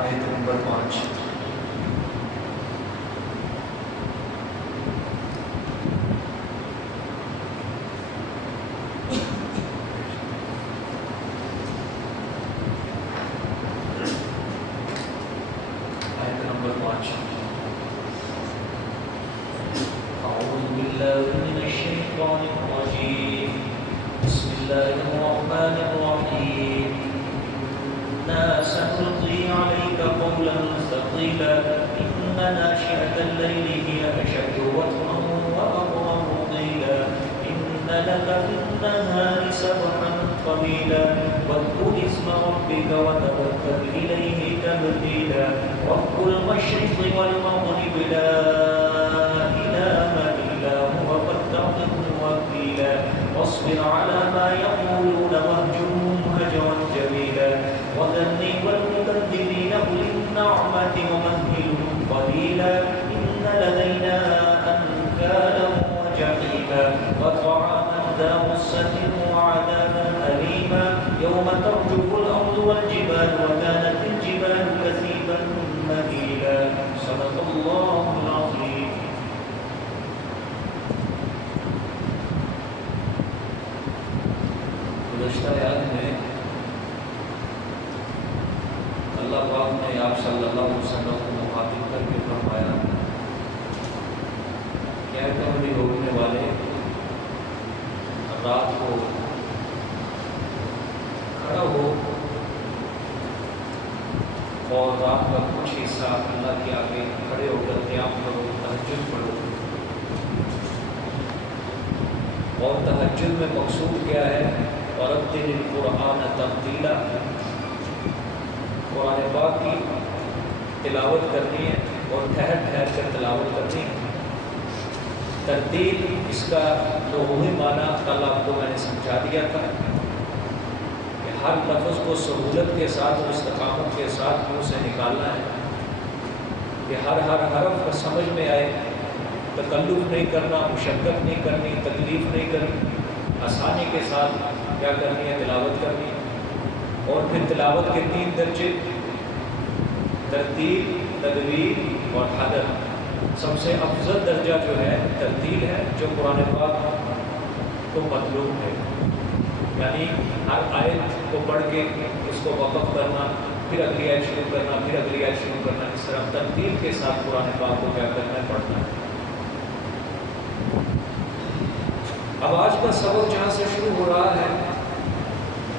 آیت نمبر 5. آیت نمبر 5. اعوذ باللہ من الشیطان الرجیم. بسم اللہ الرحمن الرحیم. إنا سنلقي عليك قولا ثقيلا إن ناشئة الليل هي أشد وطئا وأقوم قيلا إن لك في النهار سبحا طويلا واذكر اسم ربك وتوكل إليه تبتيلا رب المشرق والمغرب لا إله إلا هو فاتخذه وكيلا واصبر على ما يقولون واهجرهم هجرا جميلا وذرني والمكذبين أولي النعمة ومهلهم قليلا إن لدينا أنكالا وجحيما وطعاما ذا غصة وعذابا أليما يوم ترجف الأرض والجبال وكانت الجبال كثيبا مهيلا صدق الله العظيم. گزشتہ آیات میں اللہ پاک نے آپ صلی اللہ علیہ وسلم کو مخاطب کر کے فرمایا کیا کمری روکنے والے رات کو کھڑا ہو اور رات کا کچھ حصہ اللہ کے آگے کھڑے ہو کر قیام کرو، تہجد پڑھو. اور تہجد میں مقصود کیا ہے؟ وَرَتِّلِ الْقُرْآنَ تَرْتِيلًا، قرآن پاک کی تلاوت کرنی ہے اور ٹھہر ٹھہر کر تلاوت کرنی ہے. ترتیل اس کا لغوی معنی کل آپ کو میں نے سمجھا دیا تھا کہ ہر لفظ کو سہولت کے ساتھ اور استقامت کے ساتھ منہ سے نکالنا ہے کہ ہر حرف سمجھ میں آئے. تکلف نہیں کرنا، مشقت نہیں کرنی، تکلیف نہیں کرنی، آسانی کے ساتھ کیا کرنی ہے؟ تلاوت کرنی ہے. اور پھر تلاوت کے 3 درجے: ترتیل، تدویر اور حدر. سب سے افضل درجہ جو ہے ترتیل ہے، جو قرآن پاک کو مطلوب ہے. یعنی ہر آیت کو پڑھ کے اس کو وقف کرنا، پھر اگلی آیت شروع کرنا، پھر اگلی آیت شروع کرنا. اس طرح ترتیل کے ساتھ قرآن پاک کو کیا کرنا ہے؟ پڑھنا ہے. اب آج کا سبق جہاں سے شروع ہو رہا ہے،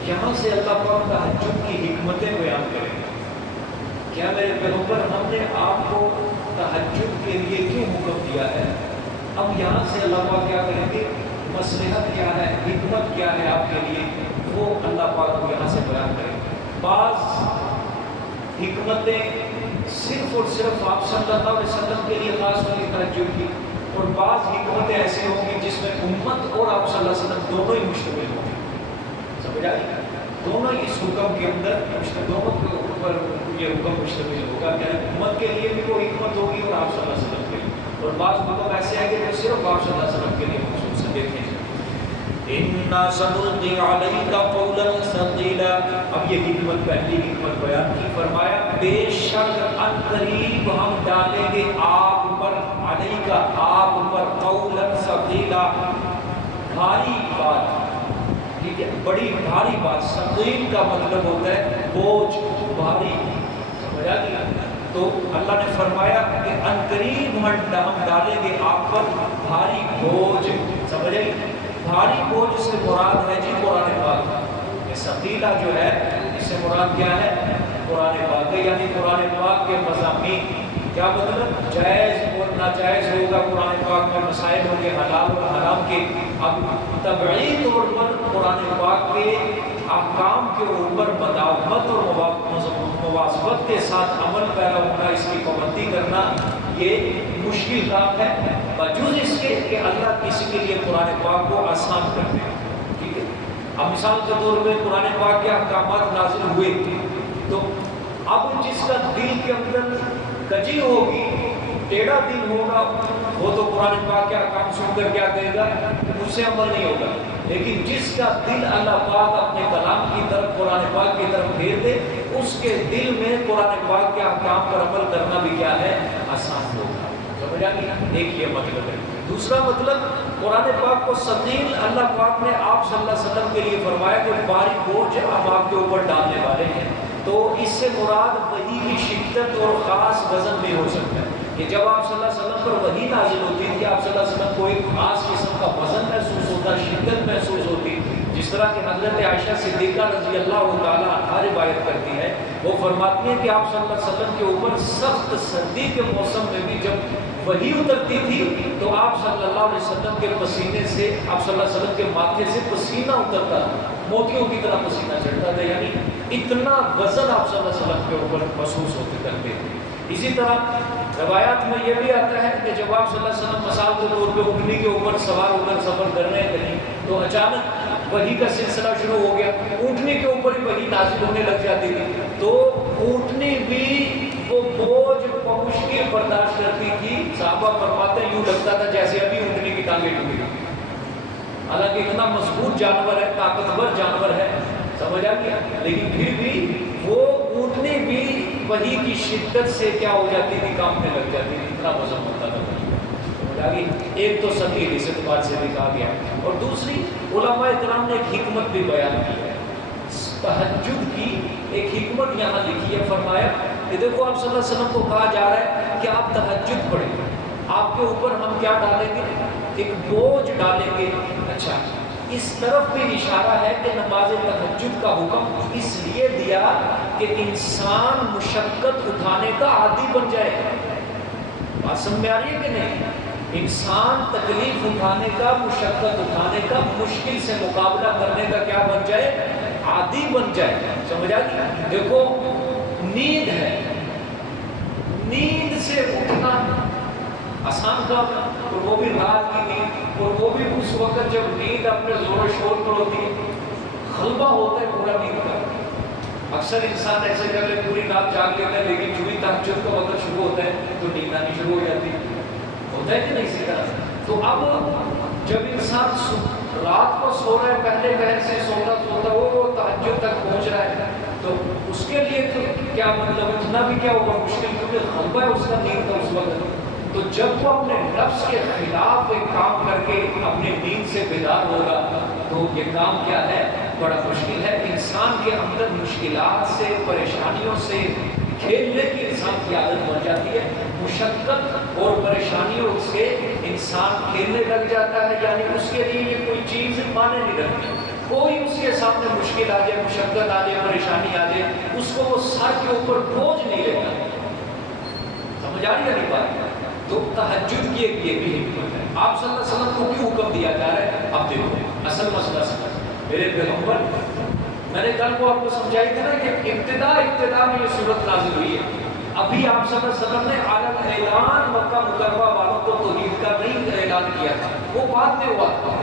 یہاں سے اللہ پاک تہجد کی حکمتیں بیان کریں گے. کیا میرے پیغمبر ہم نے آپ کو تہجد کے لیے کیوں حکم دیا ہے؟ اب یہاں سے اللہ پاک کیا کریں گے؟ مصلحت کیا ہے، حکمت کیا ہے آپ کے لیے، وہ اللہ پاک کو یہاں سے بیان کریں گے. بعض حکمتیں صرف اور صرف آپ صلی اللہ علیہ وسلم کے لیے خاص ہوگی تہجد کی، اور بعض حکمتیں ایسے ہوں گی جس میں امت اور آپ صلی اللہ علیہ وسلم دونوں ہی مشتمل ہوں گے. سمجھ آئی؟ دونوں اس حکم کے اندر دونوں کے اوپر یہ حکم مشتمل ہوگا. یعنی امت کے لیے بھی وہ حکمت ہوگی اور آپ صلی اللہ علیہ وسلم کے لیے. اور بعض حکم ایسے ہیں کہ جو صرف آپ صلی اللہ علیہ وسلم کے لیے مخصوص ہیں. دیکھیں اِنَّا سَنُلْقِي عَلَيْكَ قَوْلًا ثَقِيلًا. اب یہ حکمت، پہلی حکمت بیان کی. فرمایا بے شک ان قریب ہم ڈالیں گے آپ پر، علیک آپ پر، قولا ثقیلا بھاری بات. ٹھیک ہے، بڑی بھاری بات. ثقیل کا مطلب ہوتا ہے بوجھ، بھاری. سمجھا دیا؟ تو اللہ نے فرمایا کہ ان قریب ہم ڈالیں گے آپ پر بھاری بوجھ. سمجھے؟ بھاری بوجھ سے مراد ہے جی قرآن پاک. یہ ثقیلا جو ہے اس سے مراد کیا ہے؟ قرآن پاک. یعنی قرآن پاک کے مضامین. کیا مطلب؟ جائز اور ناجائز ہوگا قرآن پاک میں، مسائل ہوں گے حلال اور حرام کے. اب طبعی طور پر قرآن پاک کے احکام کے اوپر مداومت اور مواظبت کے ساتھ عمل پیرا ہونا، اس کی پابندی کرنا، یہ مشکل کام ہے. باوجود اس کے کہ اللہ کسی کے لیے قرآن پاک کو آسان کر دے. ٹھیک ہے، اب مثال کے طور پہ قرآن پاک کے احکامات نازل ہوئے تو اب جس کا دل کے اندر کجی ہوگی، ٹیڑھا دل ہوگا، وہ تو قرآن پاک کے احکام سن کر کیا کہے گا؟ مجھ سے عمل نہیں ہوگا. لیکن جس کا دل اللہ پاک اپنے کلام کی طرف، قرآن پاک کی طرف پھیر دے، اس کے دل میں قرآن پاک کے احکام پر عمل کرنا بھی کیا ہے؟ آسان ہوگا. سمجھا گیا؟ ایک یہ مطلب ہے. دوسرا مطلب قرآن پاک کو ثقیل اللہ پاک نے آپ صلی اللہ علیہ وسلم کے لیے فرمایا کہ بھاری بوجھ ہم آپ کے اوپر ڈالنے والے ہیں. تو اس سے مراد وحی کی شدت اور خاص وزن بھی ہو سکتا ہے کہ جب آپ صلی اللہ علیہ وسلم پر وحی نازل ہوتی تھی آپ صلی اللہ علیہ وسلم کو ایک خاص قسم کا وزن محسوس ہوتا، شدت محسوس ہوتی. جس طرح کہ حضرت عائشہ صدیقہ رضی اللہ تعالیٰ عنہا روایت کرتی ہے، وہ فرماتی ہیں کہ آپ صلی اللہ علیہ وسلم کے اوپر سخت سردی کے موسم میں بھی جب وحی اترتی تھی تو آپ صلی اللہ علیہ وسلم کے پسینے سے، آپ صلی اللہ علیہ وسلم کے ماتھے سے پسینہ اترتا تھا، موتیوں کی طرح پسینہ چڑھتا تھا. یعنی اتنا وزن آپ صلی اللہ علیہ وسلم کے اوپر محسوس ہوتے کرتے تھے. اسی طرح روایات میں یہ بھی آتا ہے کہ جب آپ صلی اللہ علیہ وسلم مثال کے طور پہ اونٹنی کے اوپر سوار ہو کر سفر کر رہے ہیں کہیں تو اچانک وحی کا سلسلہ شروع ہو گیا، اونٹنی کے اوپر ہی وحی نازل ہونے لگ جاتی تھی. تو اونٹنی بھی وہ بوجھ مشکل برداشت کرتی تھی. صحابہ فرماتے ہیں یوں لگتا تھا جیسے ابھی اونٹنی کی ٹانگیں ٹوٹی. حالانکہ اتنا مضبوط جانور ہے، طاقتور جانور ہے، سمجھ آ گیا، لیکن پھر بھی وہ اونٹنی بھی وحی کی شدت سے کیا ہو جاتی تھی، کانپنے لگ جاتی تھی، اتنا وزن ہوتا تھا. سمجھ آ گئی. ایک تو ثقیل اس اعتبار سے بھی کہا گیا، اور دوسری علماء کرام نے ایک حکمت بھی بیان کی ہے تہجد کی. ایک حکمت یہاں لکھی ہے، فرمایا کہ دیکھو آپ صلی اللہ علیہ وسلم کو کہا جا رہا ہے کہ آپ تہجد پڑھیں، آپ کے اوپر ہم کیا ڈالیں گے؟ ایک بوجھ ڈالیں گے. اچھا، اس طرف بھی اشارہ ہے کہ نماز تہجد کا حکم اس لیے دیا کہ انسان مشقت اٹھانے کا عادی بن جائے. بات سمجھ میں آ رہی ہے کہ نہیں؟ انسان تکلیف اٹھانے کا، مشقت اٹھانے کا، مشکل سے مقابلہ کرنے کا کیا بن جائے؟ عادی بن جائے. سمجھ آ گئی؟ دیکھو نیند ہے، نیند سے اٹھنا آسان کام ہے، اور وہ بھی رات کی نیند، اور وہ بھی اس وقت جب نیند اپنے زور و شور پر ہوتی ہے، غلبہ ہوتا ہے پورا نیند کا. اکثر انسان ایسے کر لے پوری رات جاگ لیتا ہے لیکن جو بھی تہجد کا وقت شروع ہوتا ہے تو نیند آنی شروع ہو جاتی ہے. ہوتا ہے کہ نہیں اسی طرح؟ تو اب جب انسان رات کو سو رہا ہے، پہلے پہر سے سوتا وہ تہجد تک پہنچ رہا ہے، تو اس کے لیے تو کیا مطلب اتنا بھی کیا ہوگا مشکل، کیونکہ غلبہ ہے اس کا نیند کا اس وقت. تو جب وہ اپنے نفس کے خلاف ایک کام کر کے اپنی نیند سے بیدار ہوگا تو یہ کام کیا ہے؟ بڑا مشکل ہے. انسان کے اندر مشکلات سے، پریشانیوں سے کھیلنے کی انسان کی عادت بن جاتی ہے. مشقت اور پریشانیوں سے انسان کھیلنے لگ جاتا ہے، یعنی اس کے لیے یہ کوئی چیز مانے نہیں رکھتی. کوئی اس کے سامنے مشکل آ جائے، مشقت آ جائے، پریشانی آ جائے، اس کو وہ سر کے اوپر بوجھ نہیں لیتا. سمجھ آ رہی ہے نہیں بات؟ تو تہجد کی ایک یہ بھی حکمت ہے. آپ صلی اللہ علیہ وسلم کو کیوں حکم دیا جا رہا ہے؟ اب دیکھو اصل مسئلہ سمجھ. میرے پیغمبر، میں نے کل کو آپ کو سمجھائی تھی نا کہ ابتدا میں یہ صورت نازل ہوئی ہے. ابھی آپ صلی اللہ علیہ وسلم نے عالم اعلان مکہ مکرمہ والوں کو توحید کا نہیں اعلان کیا تھا، وہ بعد میں ہوا تھا.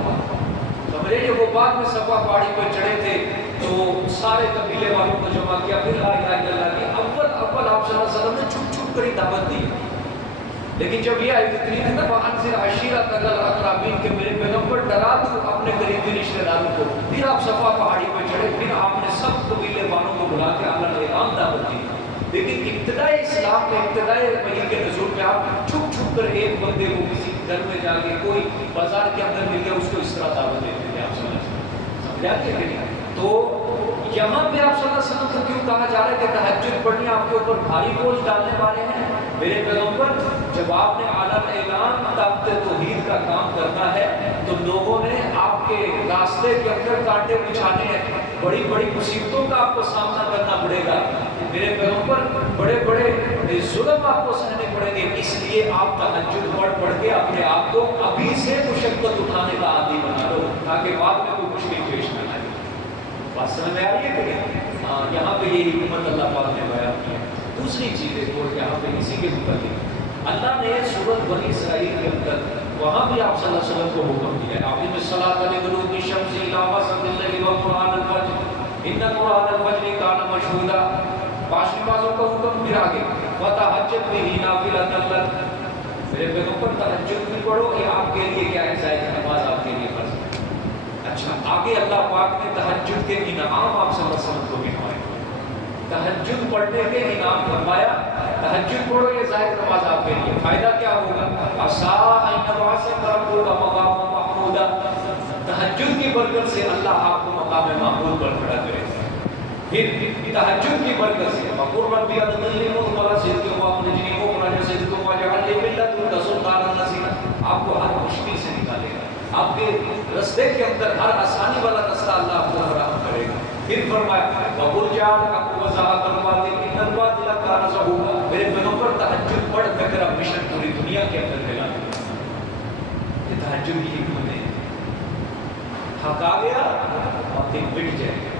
سمجھے کہ وہ بعد میں صفا پہاڑی پر چڑھے تھے تو سارے قبیلے والوں کو جمع کیا، پھر لا الہ الا اللہ کی اول آپ صلی اللہ علیہ وسلم نے چھپ چھپ کر ہی دعوت دی. لیکن جب یہ آیت اتری تھی نا وَأَنذِرْ عَشِيرَتَكَ الْأَقْرَبِينَ کہ میرے پیغمبر ڈرا دو اپنے قریبی رشتہ داروں کو، پھر آپ صفا پہاڑی پہ چڑھے، پھر آپ نے سب قبیلے والوں کو بلا کے اعلان اعلان دعوت دی. لیکن ابتدائی اسلام میں، ابتدائی وحی کے نزول میں آپ چھپ چھپ کر ایک بندے کو کسی گھر میں جا کے کوئی بازار کے اندر مل گیا اس کو اس طرح دعوت دیتے تھے. آپ سمجھاتے ہیں کہ نہیں؟ تو یہاں پہ آپ صلی اللہ علیہ وسلم کو کیوں کہا جا رہا ہے کہ تہجد پڑھنی آپ کے اوپر بھاری بوجھ ڈالنے والے ہیں؟ میرے پیغمبر، جب آپ نے عالم اعلان دعوت توحید کا کام کرنا ہے تو لوگوں نے آپ کے راستے کے اندر کانٹے بچھانے ہیں، بڑی بڑی مصیبتوں کا آپ کو سامنا کرنا پڑے گا. میرے پیغمبر، بڑے بڑے ظلم آپ کو سہنے پڑیں گے. اس لیے آپ تہجد پڑھ کے اپنے آپ کو ابھی سے مشقت اٹھانے کا عادی بنا لو تاکہ بعد میں کوئی مشکل پیش نہ آئے. بات سمجھ میں آ رہی ہے کہ یہاں پہ یہ حکمت اللہ پاک نے بیان کی ہے. دوسری چیز ایک اور یہاں پہ اسی کے متعلق اللہ نے سورۃ بنی اسرائیل کے اندر وہاں بھی آپ صلی اللہ علیہ وسلم کو حکم دیا ہے. اقیم الصلاۃ لدلوک الشمس الی غسق الليل وقرآن الفجر ان قرآن الفجر کان مشہودا. پانچ نمازوں کا حکم پھر آگے فتہجد بہ نافلۃ لک. میرے پیغمبر تہجد بھی پڑھو، یہ آپ کے لیے کیا ہے؟ زائد نماز آپ کے لیے فرض ہے. اچھا، آگے اللہ پاک نے تہجد کے انعام آپ صلی اللہ علیہ وسلم کو گنوائے. تہجد پڑھنے کے انعام فرمایا، تہجد پڑھو، یہ ظاہر نماز آپ کے لیے، فائدہ کیا ہوگا؟ عسیٰ ان یبعثک ربک مقاما محمودا، تہجد کی برکت سے اللہ آپ کو مقام محمود پر کھڑا کرے گا۔ پھر تہجد کی برکت سے وقل رب ادخلنی مدخل صدق واخرجنی مخرج صدق واجعل لي من لدنك سلطانا نصيرا، آپ کو ہر مشکل سے نکالے گا، آپ کے رستے کے اندر ہر آسانی والا رستہ اللہ آپ کو فراہم کرے گا۔ پھر فرمایا وقل جعل الحق وزهق الباطل ان الباطل كان زهوقا، میرے پیغمبر تہجد پڑھ میں تیرا مشن پوری دنیا کے اندر پھیلا دے گا۔ یہ تہجد کی حکمت ہے، تھک آ گیا باطل مٹ جائے گا،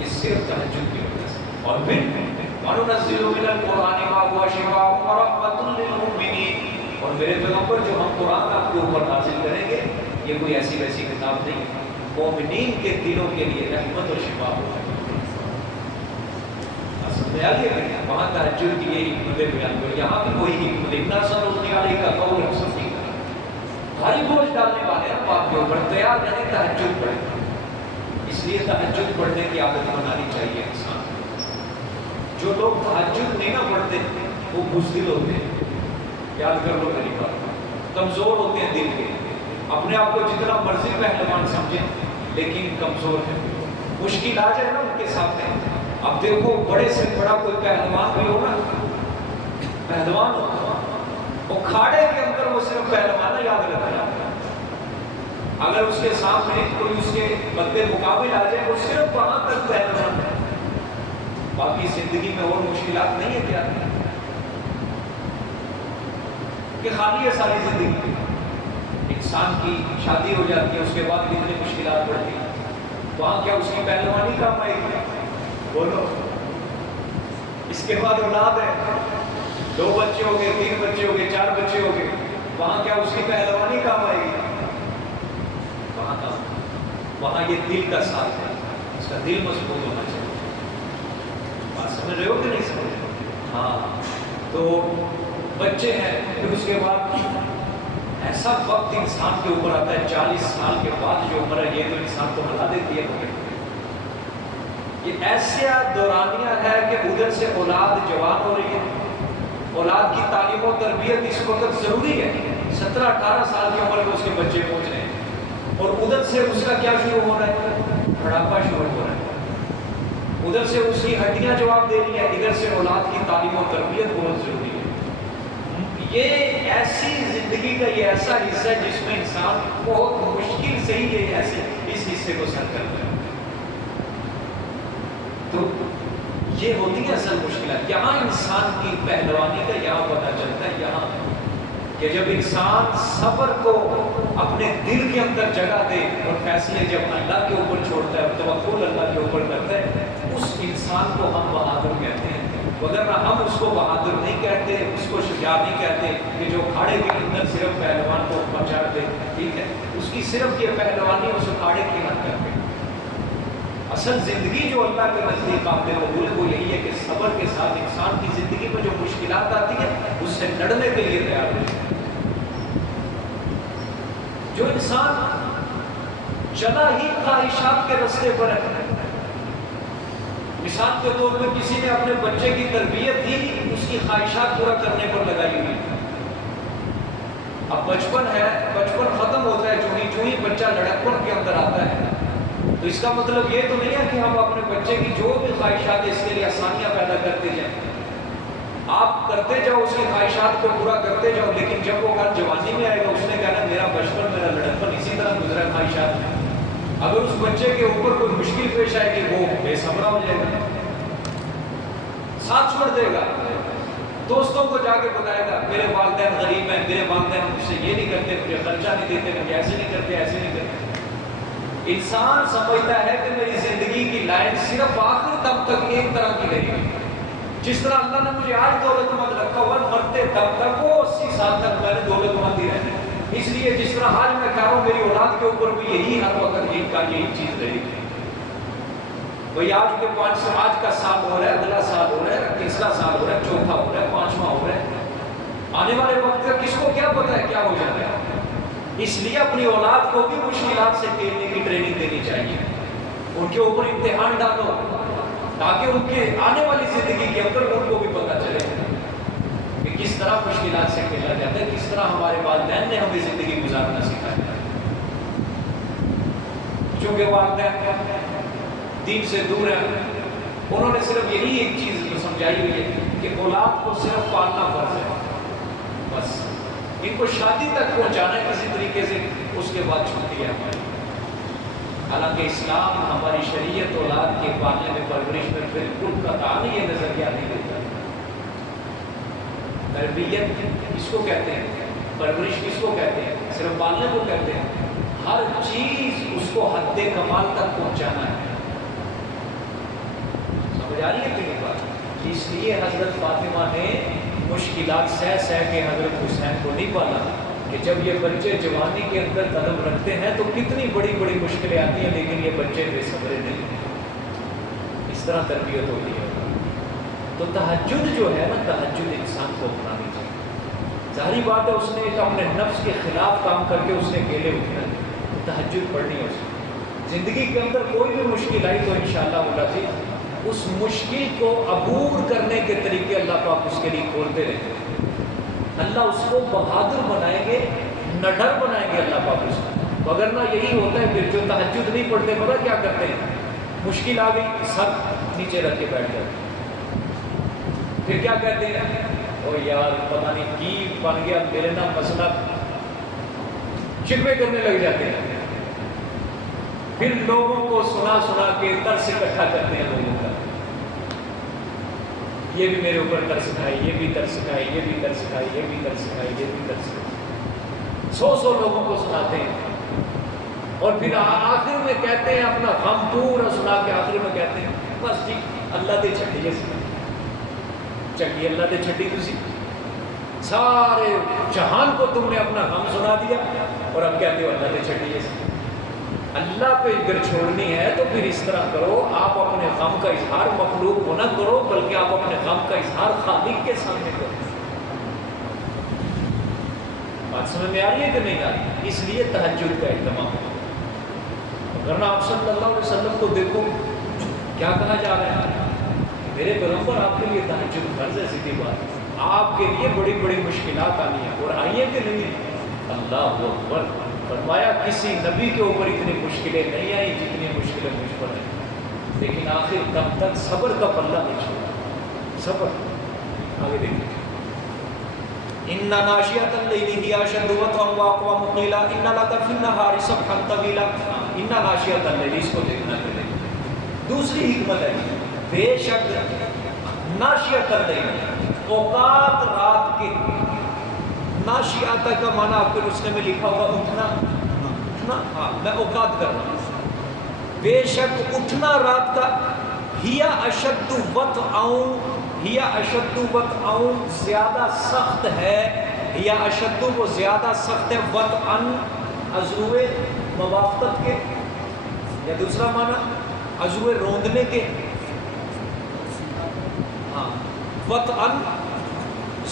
یہ صرف تہجد کی وجہ سے۔ اور پھر وَنُنَزِّلُ مِنَ الْقُرْآنِ مَا هُوَ شِفَاءٌ وَرَحْمَةٌ لِّلْمُؤْمِنِينَ، اور میرے پیغمبر جو ہم قرآن آپ کے اوپر نازل کریں گے یہ کوئی ایسی ویسی کتاب نہیں ہے، مومنین کے دلوں کے لیے رحمت و شفا ہوگا۔ سمجھ آ گیا؟ وہاں تہجد کی یہ حکمتیں بیان ہوئی، یہاں بھی وہی حکمت، اِنَّا سَنُلْقِي عَلَيْكَ قَوْلًا ثَقِيلًا، بھاری بوجھ ڈالنے والے ہیں آپ کے اوپر، تیار رہیں تہجد پڑھیں۔ اس لیے تہجد پڑھنے کی عادت بنانی چاہیے انسان۔ جو لوگ تہجد نہیں نہ پڑھتے وہ بزدل ہوتے ہیں، یاد کر لو میری بات، کمزور ہوتے ہیں دل کے، اپنے آپ کو جتنا مرضی پہلوان سمجھیں لیکن کمزور ہے، مشکل آ جائے نا ان کے سامنے۔ اب دیکھو بڑے سے بڑا کوئی پہلوان بھی ہو نا، پہلوان ہو، وہ کھاڑے کے اندر وہ صرف پہلوان یاد رکھنا، اگر اس کے سامنے کوئی اس کے بدے مقابل آ جائے وہ صرف وہاں تک پہلوان ہے، باقی زندگی میں اور مشکلات نہیں ہے کیا کہ خالی ہے ساری زندگی؟ انسان کی شادی ہو جاتی ہے اس کے بعد کتنی مشکلات پڑتی ہیں، وہاں کیا اس کی پہلوانی کام آئے گی؟ بولو۔ اس کے بعد اولاد ہے، 2 بچے ہو گئے، 3 بچے ہو گئے، 4 بچے ہو گئے، وہاں کیا اس کی پہلوانی کام آئے گی؟ وہاں یہ دل کا ساتھ ہے، اس کا دل مضبوط ہونا چاہیے۔ بات سمجھ رہے ہو کہ نہیں سمجھ رہے؟ ہاں، تو بچے ہیں، پھر اس کے بعد ایسا وقت انسان کے اوپر آتا ہے 40 سال کے بعد جو عمر ہے یہ تو انسان کو بتا دیتی ہے مگر یہ ایسا دورانیہ ہے کہ ادھر سے اولاد جوان ہو رہی ہے، اولاد کی تعلیم و تربیت اس وقت ضروری ہے، 17-18 سال کی عمر میں اس کے بچے پہنچ رہے ہیں، اور ادھر سے اس کا کیا شروع ہو رہا ہے؟ بڑھاپا شروع ہو رہا ہے، ادھر سے اس کی ہڈیاں جواب دے رہی ہیں، ادھر سے اولاد کی تعلیم و تربیت بہت ضروری ہے۔ یہ ایسی زندگی کا یہ ایسا حصہ ہے جس میں انسان بہت مشکل سے ہی یہ ایسے اس حصے کو سر کرتا ہے، تو یہ ہوتی ہے اصل مشکلات۔ یہاں انسان کی پہلوانی کا یہاں پتہ چلتا ہے، یہاں کہ جب انسان صبر کو اپنے دل کے اندر جگہ دے اور فیصلے جب اللہ کے اوپر چھوڑتا ہے اور توکل اللہ کے اوپر کرتا ہے، اس انسان کو ہم بہادر کہتے ہیں، وگرنہ ہم اس کو بہادر نہیں کہتے، اس کو شجاع نہیں کہتے کہ جو کھاڑے کے اندر صرف پہلوان کو پہنچا دے، ٹھیک ہے، اس کی صرف یہ پہلوانی اس کھاڑے کی حد کرتے ہیں۔ اصل زندگی جو اللہ کے نزدیک قابل قبول ہے وہ یہی ہے کہ صبر کے ساتھ انسان کی زندگی میں جو مشکلات آتی ہیں اس سے لڑنے کے لیے تیار ہو جائے۔ جو انسان چلا ہی خواہشات کے راستے پر ہے، مثال کے طور پر کسی نے اپنے بچے کی تربیت ہی اس کی خواہشات پورا کرنے پر لگائی ہوئی، اب بچپن ہے، بچپن ختم ہوتا ہے جو ہی بچہ لڑکپن کے اندر آتا ہے، تو اس کا مطلب یہ تو نہیں ہے کہ ہم اپنے بچے کی جو بھی خواہشات ہے اس کے لیے آسانیاں پیدا کرتے جائیں، آپ کرتے جاؤ اس کی خواہشات کو پورا کرتے جاؤ، لیکن جب وہ کل جوانی میں آئے گا اس نے کہنا میرا بچپن میرا لڑکپن اسی طرح گزرا خواہشات میں، اگر اس بچے کے اوپر کوئی مشکل پیش آئے گی وہ بے صبرا ہو جائے گا، ساتھ چھوڑ دے گا، دوستوں کو جا کے بتائے گا میرے والدین غریب ہیں، میرے والدین مجھ سے یہ نہیں کرتے، مجھے خرچہ نہیں دیتے، مجھے ایسے نہیں کرتے، ایسے نہیں کرتے۔ انسان سمجھتا ہے کہ میری زندگی کی لائن صرف آخر دم تک ایک طرح کی رہے گی، جس طرح اللہ نے مجھے آج دولت مند رکھا ہوا، مرتے دم تک وہ 80 سال تک میں نے دولت مند ہی رہنا ہے، اس لیے جس طرح آج میں کہہ رہا ہوں میری اولاد کے اوپر بھی یہی ہر وقت یہی چیز رہے گی۔ بھئی آج کا سال ہو رہا ہے، اگلا سال ہو رہا ہے، تیسرا سال ہو رہا ہے، چوتھا ہو رہا ہے، پانچواں ہو رہا ہے، آنے والے وقت کا کس کو کیا پتا ہے کیا ہو جاتا ہے، اس لیے اپنی اولاد کو بھی مشکلات سے کھیلنے کی ٹریننگ دینی چاہیے، ان کے اوپر امتحان ڈالو، تاکہ ان کے آنے والی زندگی کے اندر ان کو بھی پتہ چلے کہ کس طرح مشکلات سے کھیلا جاتا ہے، کس طرح ہمارے والدین نے ہمیں زندگی گزارنا سکھایا ہے۔ چونکہ والدین دین سے دور ہیں، انہوں نے صرف یہی ایک چیز جو سمجھائی ہوئی ہے کہ اولاد کو صرف پالنا فرض ہے، بس ان کو شادی تک پہنچانا ہے کسی طریقے سے، اس کے بعد چھٹی ہے ہماری۔ حالانکہ اسلام ہماری شریعت اولاد کے پالنے میں پرورش میں بالکل قطعی یہ نظریہ نہیں دیتا۔ تربیت کس کو کہتے ہیں، پرورش کس کو کہتے ہیں؟ صرف پالنے کو کہتے ہیں۔ ہر چیز اس کو حد کمال تک پہنچانا ہے۔ سمجھ آ رہی ہے کہ بات؟ اس لیے حضرت فاطمہ نے مشکلات سہ سہ کے حضرت حسین کو نہیں پالا کہ جب یہ بچے جوانی کے اندر قدم رکھتے ہیں تو کتنی بڑی بڑی مشکلیں آتی ہیں، لیکن یہ بچے بے صبرے نہیں، اس طرح تربیت ہوتی ہے۔ تو تہجد جو ہے نا، تہجد انسان کو اپنانی چاہیے۔ ظاہری بات ہے اس نے ایک اپنے نفس کے خلاف کام کر کے اس نے اکیلے اٹھنا ہے، تہجد پڑھنی ہے اس کو۔ زندگی کے اندر کوئی بھی مشکل آئی تو انشاءاللہ العزیز اس مشکل کو عبور کرنے کے طریقے اللہ پاک اس کے لیے کھولتے رہتے ہیں۔ اللہ اس کو بہادر بنائیں گے، نڈر بنائیں گے اللہ پاک اس کو۔ تو اگر نہ یہی ہوتا ہے پھر جو تہجد نہیں پڑھتے پتہ کیا کرتے ہیں، مشکل آ گئی سر نیچے رکھ کے بیٹھ جاتے ہیں، پھر کیا کہتے ہیں، او یار پتہ نہیں کی بن گیا میرے نا مسئلہ، شکوے کرنے لگ جاتے ہیں۔ پھر لوگوں کو سنا سنا کے ترس اکٹھا کرتے ہیں لوگوں کا، یہ بھی میرے اوپر ترس کھائے، یہ بھی ترس کھائے، یہ بھی ترس کھائے، یہ بھی ترس کھائے، یہ بھی ترس کھائے، 100 لوگوں کو سناتے ہیں، اور پھر آخر میں کہتے ہیں اپنا غم پورا سنا کے آخر میں کہتے ہیں بس جی اللہ دے چھٹی ہے چنگی، اللہ دے چھٹی تسی سارے جہان کو تم نے اپنا غم سنا دیا اور اب کہتے ہو اللہ دے چھٹی ہے۔ اللہ پہ اگر چھوڑنی ہے تو پھر اس طرح کرو، آپ اپنے غم کا اظہار مخلوق کو نہ کرو بلکہ آپ اپنے غم کا اظہار خالق کے سامنے کرو۔ بات سمجھ میں آ رہی ہے کہ نہیں آ رہی؟ اس لیے تہجد کا اہتمام ہو، ورنہ آپ صلی اللہ علیہ وسلم کو دیکھو کیا کہا جا رہا ہے، میرے پیغمبر آپ کے لیے تہجد فرض ہے، سیدھی بات، آپ کے لیے بڑی بڑی مشکلات آنی ہیں اور آئی ہیں کہ نہیں؟ اللہ اکبر، فرمایا کسی نبی کے اوپر اتنی مشکلیں نہیں آئی جتنی مشکلیں مجھ پر ہیں، لیکن آخر دم تک صبر کا پلہ نہیں چھوڑا، صبر۔ آگے دیکھیں، ان ناشئۃ اللیل ہی اشد وطئا واقوم قیلا ان لک فی النہار سبحا طویلا، ان ناشئۃ اللیل، اس کو دیکھنا ہے۔ دوسری حکمت ہے، بے شک ناشئۃ اللیل، اوقات رات کے، ناشئۃ کا معنی آپ کے نسخے میں لکھا ہوگا اٹھنا، اٹھنا، ہاں میں اوقات کر رہا ہوں، بے شک اٹھنا رات کا، ہی اشد وطئا، ہی اشد وطئا زیادہ سخت ہے، ہی اشد وہ زیادہ سخت ہے، وطئا عضو موافقت کے، یا دوسرا معنی عضو روندنے کے، ہاں وطئا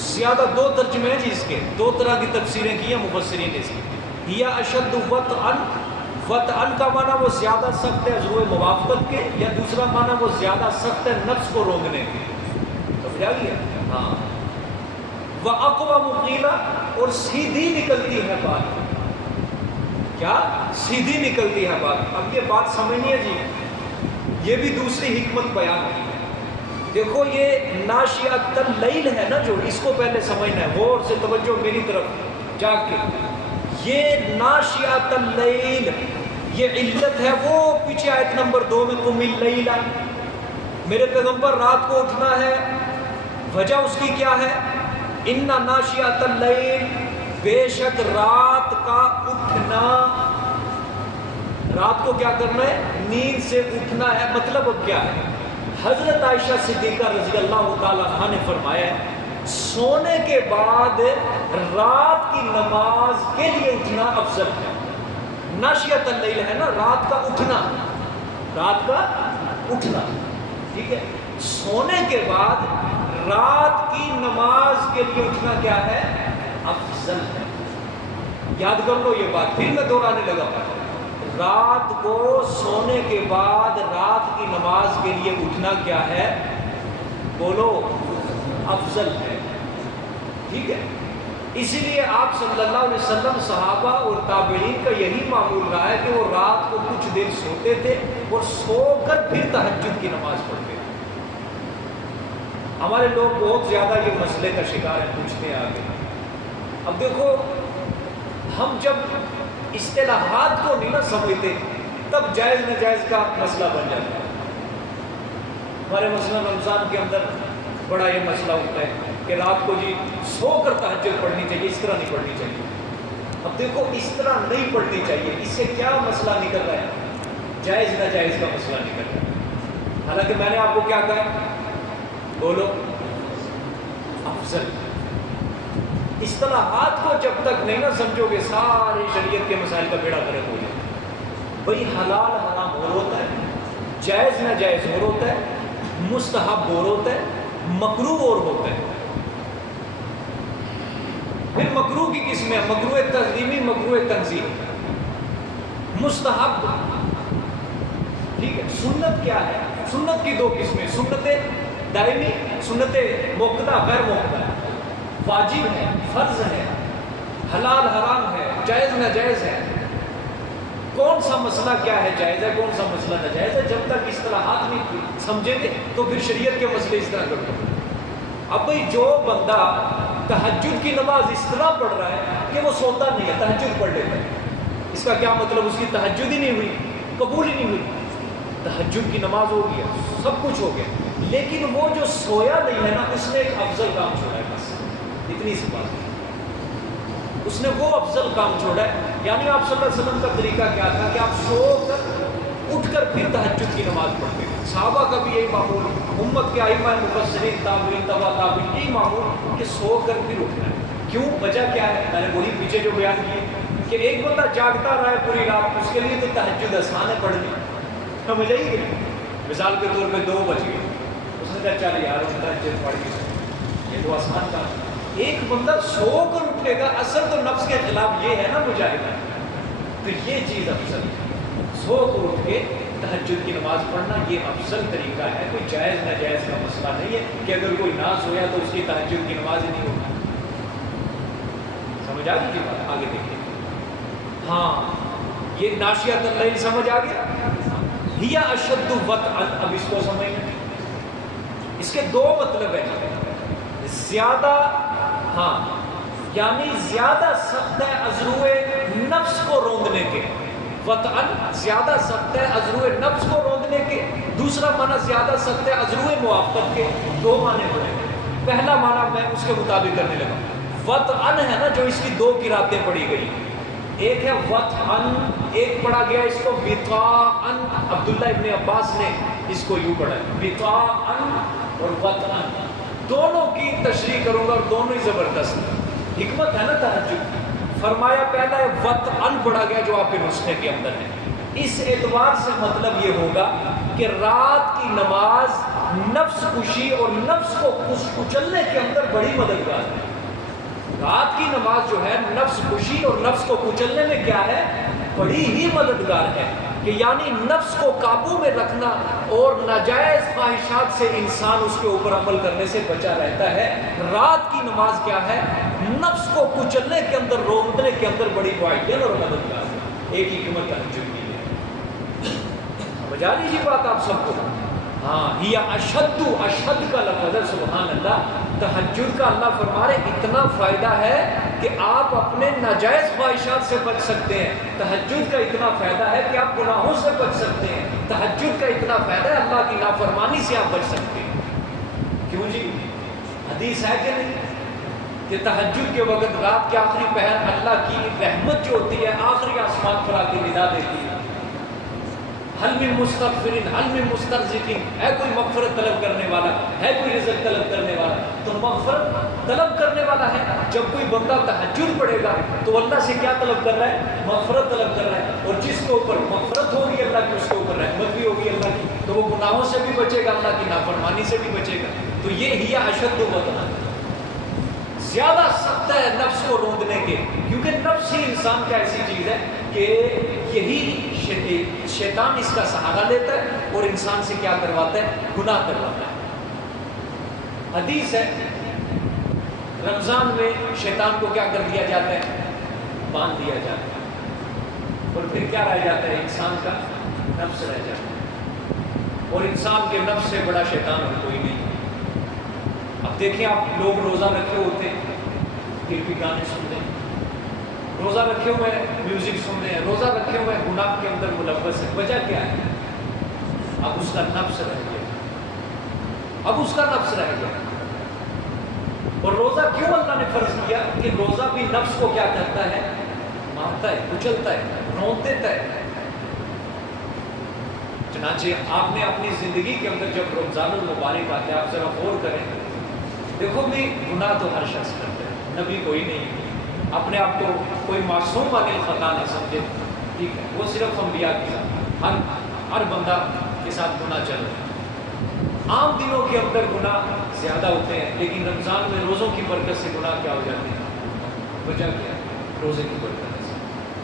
زیادہ، دو ترجمے ہیں جی اس کے، دو طرح کی تفسیریں کی ہیں مفسرین نے اس کی۔ ہی اشد وطئا، وطئا کا معنی وہ زیادہ سخت ہے عضو موافقت کے، یا دوسرا معنی وہ زیادہ سخت ہے نفس کو روکنے کے، سمجھ آ گیا؟ ہاں، وَأَقْوَمُ قِيلًا، اور سیدھی نکلتی ہے بات، کیا سیدھی نکلتی ہے بات۔ اب یہ بات سمجھنی ہے جی، یہ بھی دوسری حکمت بیان کی ہے۔ دیکھو یہ ناشئۃ اللیل ہے نا جو، اس کو پہلے سمجھنا ہے، غور سے توجہ میری طرف جا کے، یہ ناشئۃ اللیل یہ علت ہے، وہ پیچھے آیت نمبر 2 میں قم اللیل، میرے پیغمبر رات کو اٹھنا ہے، وجہ اس کی کیا ہے، ان ناشئۃ اللیل، بے شک رات کا اٹھنا، رات کو کیا کرنا ہے، نیند سے اٹھنا ہے، مطلب اب کیا ہے، حضرت عائشہ صدیقہ رضی اللہ تعالیٰ عنہ نے فرمایا ہے سونے کے بعد رات کی نماز کے لیے اٹھنا افضل ہے۔ ناشئۃ اللیل ہے نا رات کا اٹھنا، رات کا اٹھنا، ٹھیک ہے، سونے کے بعد رات کی نماز کے لیے اٹھنا کیا ہے، افضل ہے۔ یاد کر لو یہ بات، پھر میں دہرانے لگا، رات کو سونے کے بعد رات کی نماز کے لیے اٹھنا کیا ہے؟ بولو، افضل ہے۔ ٹھیک ہے، اسی لیے آپ صلی اللہ علیہ وسلم، صحابہ اور تابعین کا یہی معمول رہا ہے کہ وہ رات کو کچھ دیر سوتے تھے اور سو کر پھر تہجد کی نماز پڑھتے تھے۔ ہمارے لوگ بہت زیادہ یہ مسئلے کا شکار ہیں، پوچھتے ہیں آگے۔ اب دیکھو، ہم جب اصطلاحات کو نہیں نہ سمجھتے تب جائز ناجائز کا مسئلہ بن جاتا ہے۔ ہمارے مثلا رمضان کے اندر بڑا یہ مسئلہ ہوتا ہے کہ رات کو جی سو کر تہجد پڑھنی چاہیے، اس طرح نہیں پڑھنی چاہیے۔ اب دیکھو، اس طرح نہیں پڑھنی چاہیے، اس سے کیا مسئلہ نکل رہا ہے؟ جائز ناجائز کا مسئلہ نکل رہا ہے۔ حالانکہ میں نے آپ کو کیا کہا؟ بولو، افضل۔ اصطلاحات کو جب تک نہیں نہ سمجھو گے سارے شریعت کے مسائل کا بیڑا غرق ہو جائے۔ بھئی حلال حرام اور ہوتا ہے، جائز ناجائز اور ہوتا ہے، مستحب اور ہوتا ہے، مکروہ اور ہوتا ہے۔ پھر مکروہ کی قسمیں، مکروہ تحریمی، مکروہ تنزیہی، مستحب۔ ٹھیک ہے، سنت کیا ہے؟ سنت کی دو قسمیں، سنت دائمی، سنت موقدہ، غیر موقدہ، واجب ہے، فرض ہے، حلال حرام ہے، جائز ناجائز ہے۔ کون سا مسئلہ کیا ہے جائز ہے، کون سا مسئلہ ناجائز ہے؟ جب تک اصطلاحات نہیں سمجھیں گے تو پھر شریعت کے مسئلے اس طرح کرتے ہیں۔ اب بھئی جو بندہ تہجد کی نماز اس طرح پڑھ رہا ہے کہ وہ سوتا نہیں ہے، تہجد پڑھ لیتا ہے، اس کا کیا مطلب؟ اس کی تہجد ہی نہیں ہوئی، قبول ہی نہیں ہوئی۔ تہجد کی نماز ہو گیا، سب کچھ ہو گیا، لیکن وہ جو سویا نہیں ہے نا، اس نے ایک افضل کام چھوڑا ہے، بس اتنی سی بات ہے۔ اس نے وہ افضل کام چھوڑا ہے۔ یعنی آپ صلی اللہ علیہ وسلم کا طریقہ کیا تھا کہ آپ سو کر اٹھ کر پھر تہجد کی نماز پڑھتے تھے۔ صحابہ کا بھی یہی معمول، امت کے ائمہ مفسرین، تابعین، تبع تابعین، یہی معمول کہ سو کر پھر اٹھنا ہے۔ کیوں؟ وجہ کیا ہے؟ میں نے وہی پیچھے جو بیان کیے کہ ایک بندہ جاگتا رہا ہے پوری رات، اس کے لیے تو تہجد آسان ہے پڑھنی، سمجھ آئی گی؟ مثال کے طور پہ 2 بج گئے، اس نے کہا چل یار تہجد پڑھ کے، یہ تو آسان تھا۔ ایک بندہ سو کر اٹھے گا، اصل تو نفس کے خلاف یہ ہے نا مجاہدہ، تو یہ چیز افضل ہے۔ سو کر اٹھ کے تہجد کی نماز پڑھنا یہ افضل طریقہ ہے، کوئی جائز ناجائز کا مسئلہ نہیں ہے کہ اگر کوئی نہ سویا تو اس کی تہجد کی نماز ہی نہیں ہوگی۔ سمجھ آ گئی جی بات؟ آگے دیکھیں۔ ہاں، یہ ناشیۃ اللیل سمجھ آ گیا؟ ہی اشد وطئا، اب اس کو سمجھیں۔ اس کے 2 مطلب ہیں، زیادہ، ہاں یعنی زیادہ سخت ہے ازروئے نفس کو روندنے کے، وطئا زیادہ سخت ہے ازروئے نفس کو روندنے کے۔ دوسرا معنی زیادہ سخت ہے ازروئے موافقت کے۔ 2 معنی ہوئے، پہلا معنی میں اس کے مطابق کرنے لگا۔ وطئا ہے نا، جو اس کی 2 قراتیں پڑھی گئی، ایک ہے وطئا، ایک پڑھا گیا اس کو وطاءً، عبداللہ ابن عباس نے اس کو یوں پڑھا ہے، وطاءً اور وطئا، دونوں کی تشریح کروں گا اور دونوں ہی زبردست۔ حکمت ہے نا تہجد، فرمایا پہلا ہے وطئا پڑھا گیا جو آپ کے نسخے کے اندر ہے۔ اس اعتبار سے مطلب یہ ہوگا کہ رات کی نماز نفس کشی اور نفس کو کچلنے کے اندر بڑی مددگار ہے۔ رات کی نماز جو ہے نفس کشی اور نفس کو کچلنے میں کیا ہے؟ بڑی ہی مددگار ہے، کہ یعنی نفس کو قابو میں رکھنا اور ناجائز خواہشات سے انسان اس کے اوپر عمل کرنے سے بچا رہتا ہے۔ رات کی نماز کیا ہے؟ نفس کو کچلنے کے اندر، روندنے کے اندر بڑی معین اور مددگار ہے۔ ایک حکمت تہجد کی ہے، سمجھ آ لیجیے بات آپ سب کو؟ ہاں، ہی اشد، اشد کا لفظ ہے، سبحان اللہ۔ تہجد کا اللہ فرما رہے اتنا فائدہ ہے کہ آپ اپنے ناجائز خواہشات سے بچ سکتے ہیں۔ تہجد کا اتنا فائدہ ہے کہ آپ گناہوں سے بچ سکتے ہیں۔ تہجد کا اتنا فائدہ ہے اللہ کی نافرمانی سے آپ بچ سکتے ہیں۔ کیوں جی؟ حدیث ہے کہ نہیں کہ تہجد کے وقت رات کے آخری پہر اللہ کی رحمت جو ہوتی ہے آخری آسمان پر آ کے ندا دیتی ہے، حل من مستغفرین، حل من مسترزقین، ہے کوئی مغفرت طلب کرنے والا، ہے کوئی رزق طلب کرنے والا؟ تو مغفرت طلب کرنے والا ہے۔ جب کوئی بندہ تہجد پڑھے گا تو اللہ سے کیا طلب کر رہا ہے؟ مغفرت طلب کر رہا ہے، اور جس کے اوپر مغفرت ہوگی اللہ کی، اس کے اوپر رحمت بھی ہوگی اللہ کی، تو وہ گناہوں سے بھی بچے گا، اللہ کی نافرمانی سے بھی بچے گا۔ تو یہ ہی اشد وطئا، زیادہ سخت ہے نفس کو روندنے کے، کیونکہ نفس ہی انسان کا ایسی چیز ہے کہ یہی شیطان اس کا سہارا لیتا ہے اور انسان سے کیا کرواتا ہے؟ گناہ کرواتا ہے۔ حدیث ہے رمضان میں شیطان کو کیا کر دیا جاتا ہے؟ باندھ دیا جاتا ہے، اور پھر کیا رہ جاتا ہے؟ انسان کا نفس رہ جاتا ہے، اور انسان کے نفس سے بڑا شیطان اور کوئی نہیں۔ اب دیکھیں آپ لوگ روزہ رکھے ہوتے ہیں پھر بھی گانے سنتے ہیں، روزہ رکھے ہوئے میوزک سن رہے ہیں، روزہ رکھے ہوئے گناہ کے اندر ملوث ہے، وجہ کیا ہے؟ اب اس کا نفس رہ گیا، اب اس کا نفس رہ گیا۔ اور روزہ کیوں اللہ نے فرض کیا؟ کہ روزہ بھی نفس کو کیا کرتا ہے؟ مارتا ہے، کچلتا ہے، رون دیتا ہے۔ چنانچہ آپ نے اپنی زندگی کے اندر جب رمضان المبارک آتے ہیں، آپ ذرا غور کریں، دیکھو بھی گناہ تو ہر شخص کرتا ہے، نبی کوئی نہیں، اپنے آپ کو کوئی معصوم عن خطا نہ سمجھے، ٹھیک ہے؟ وہ صرف انبیاء کے ساتھ، ہر بندہ کے ساتھ گناہ چل رہا ہے۔ عام دنوں کے اندر گناہ زیادہ ہوتے ہیں، لیکن رمضان میں روزوں کی برکت سے گناہ کیا ہو جاتے ہیں؟ وجہ کیا ہے؟ روزے کی برکت سے۔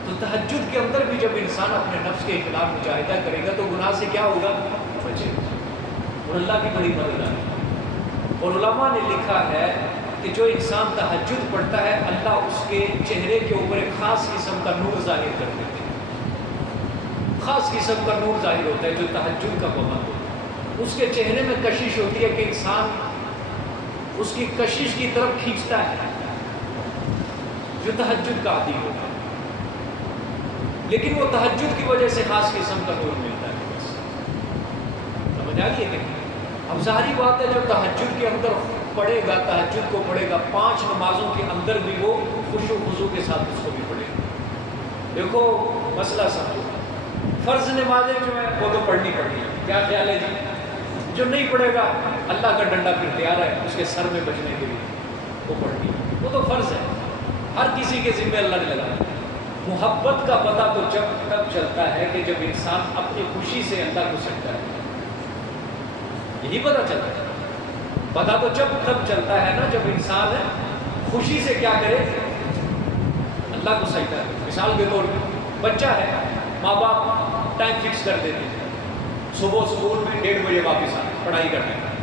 تو تہجد کے اندر بھی جب انسان اپنے نفس کے خلاف مجاہدہ کرے گا تو گناہ سے کیا ہوگا؟ بچے گا، اور اللہ کی بڑی مدد آئے گی۔ اور علماء نے لکھا ہے کہ جو انسان تہجد پڑھتا ہے، اللہ اس کے چہرے کے اوپر ایک خاص قسم کا نور ظاہر کر دیتے ہیں، خاص قسم کا نور ظاہر ہوتا ہے جو تہجد کا پابند ہوتا ہے۔ اس کے چہرے میں کشش ہوتی ہے کہ انسان اس کی کشش کی طرف کھینچتا ہے جو تہجد کا عادی ہوتا ہے، لیکن وہ تہجد کی وجہ سے خاص قسم کا نور ملتا ہے۔ بس سمجھ آ گئی ہے کہ اب ظاہری بات ہے جو تہجد کے اندر پڑھے گا، تہجد کو پڑھے گا، 5 نمازوں کے اندر بھی وہ خشوع و خضوع کے ساتھ اس کو بھی پڑھے گا۔ دیکھو مسئلہ سمجھو، فرض نمازیں جو ہیں وہ تو پڑھنی پڑنی ہے، کیا خیال ہے جی؟ جو نہیں پڑھے گا اللہ کا ڈنڈا پھر تیار ہے اس کے سر میں بچنے کے لیے، وہ پڑھنی ہے، وہ تو فرض ہے، ہر کسی کے ذمہ اللہ نے لگایا۔ محبت کا پتہ تو جب تب چلتا ہے کہ جب انسان اپنی خوشی سے اللہ کو سجدہ ہے، یہی پتہ چلتا ہے۔ پتہ تو جب تب چلتا ہے نا جب انسان خوشی سے کیا کرے؟ اللہ کو سجدہ ہے۔ مثال کے طور پر بچہ ہے، ماں باپ ٹائم فکس کر دیتے ہیں، صبح اسکول میں 1:30 بجے واپس آنا، پڑھائی کرنا ہے،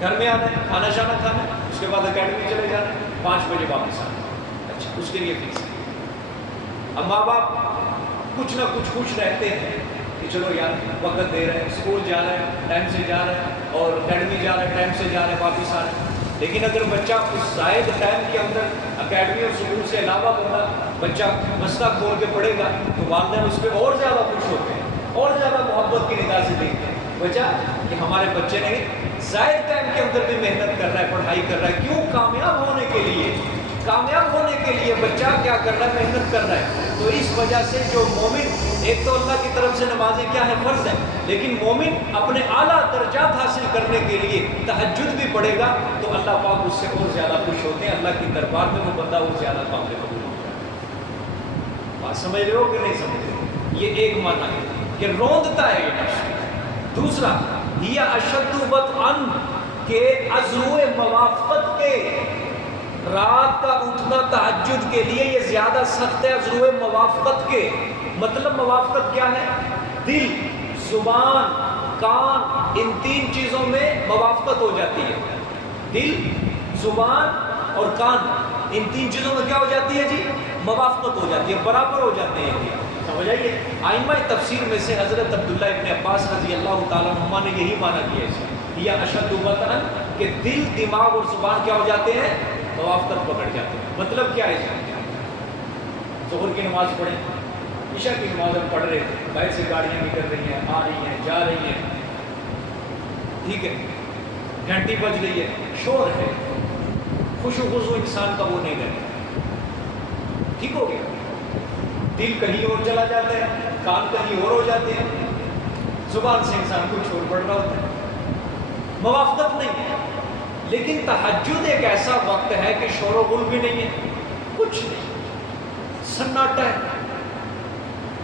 گھر میں آنا ہے، کھانا شانا کھانا ہے، اس کے بعد اکیڈمی چلے جانا ہے، 5 بجے واپس آنا ہے۔ اچھا، اس کے لیے فکس ہے۔ اب ماں باپ کچھ نہ کچھ خوش رہتے ہیں کہ چلو یار وقت دے رہے ہیں، اسکول جا رہے ہیں ٹائم سے جا رہے ہیں، اور اکیڈمی جا رہے ہیں ٹائم سے جا رہے ہیں، واپس آ رہے ہیں۔ لیکن اگر بچہ اس زائد ٹائم کے اندر اکیڈمی اور اسکول سے علاوہ بچہ مسئلہ کھول کے پڑھے گا تو والدین اس پہ اور زیادہ خوش ہوتے ہیں، اور زیادہ محبت کی نگاہ سے دیکھتے ہیں۔ وجہ کہ ہمارے بچے نے زائد ٹائم کے اندر بھی محنت کر رہا ہے، پڑھائی کر رہا ہے، کیوں؟ کامیاب ہونے کے لیے، کامیاب ہونے کے لیے بچہ کیا کر رہا ہے؟ محنت کر رہا ہے۔ تو اس وجہ سے جو مومن، ایک تو اللہ کی طرف سے نمازیں کیا ہے؟ فرض ہے، لیکن مومن اپنے اعلیٰ درجات حاصل کرنے کے لیے تہجد بھی پڑھے گا تو اللہ پاک اس سے اور زیادہ خوش ہوتے ہیں، اللہ کی دربار میں وہ بندہ اور زیادہ قابل قبول ہوتا ہے۔ بات سمجھ رہے ہو کہ نہیں سمجھ رہے ہو؟ یہ ایک معنی ہے کہ روندتا ہے یہ نفس۔ دوسرا یہ اشد وطئن کے عزو موافقت کے، رات کا اٹھنا تہجد کے لیے یہ زیادہ سخت ہے عزو موافقت کے۔ مطلب موافقت کیا ہے؟ دل، زبان، کان، ان 3 چیزوں میں موافقت ہو جاتی ہے۔ دل، زبان اور کان، ان 3 چیزوں میں کیا ہو جاتی ہے جی؟ موافقت ہو جاتی ہے، برابر ہو جاتے ہیں۔ سمجھ آئیے؟ آئمہ تفسیر میں سے حضرت عبداللہ ابن عباس رضی اللہ تعالیٰ عنہما نے یہی معنی کیا ہے یا اشد وطئن کہ دل، دماغ اور زبان کیا ہو جاتے ہیں؟ موافقت پکڑ جاتے ہیں۔ مطلب کیا ہے؟ ظہر کی نماز پڑھیں، عشاء کی نماز ہم پڑھ رہے تھے، باہر سے گاڑیاں نکل رہی ہیں، آ رہی ہیں، جا رہی ہیں، ٹھیک ہے، گھنٹی بج رہی ہے، شور ہے، خوش و خضو انسان کا وہ نہیں رہتا، ٹھیک ہو گیا؟ دل کہیں اور چلا جاتا ہے، کان کہیں اور ہو جاتے ہیں، زبان سے انسان کچھ اور پڑھ رہا ہوتا ہے، موافقت نہیں ہے۔ لیکن تہجد ایک ایسا وقت ہے کہ شور و غل بھی نہیں ہے، کچھ نہیں، سناٹا ہے،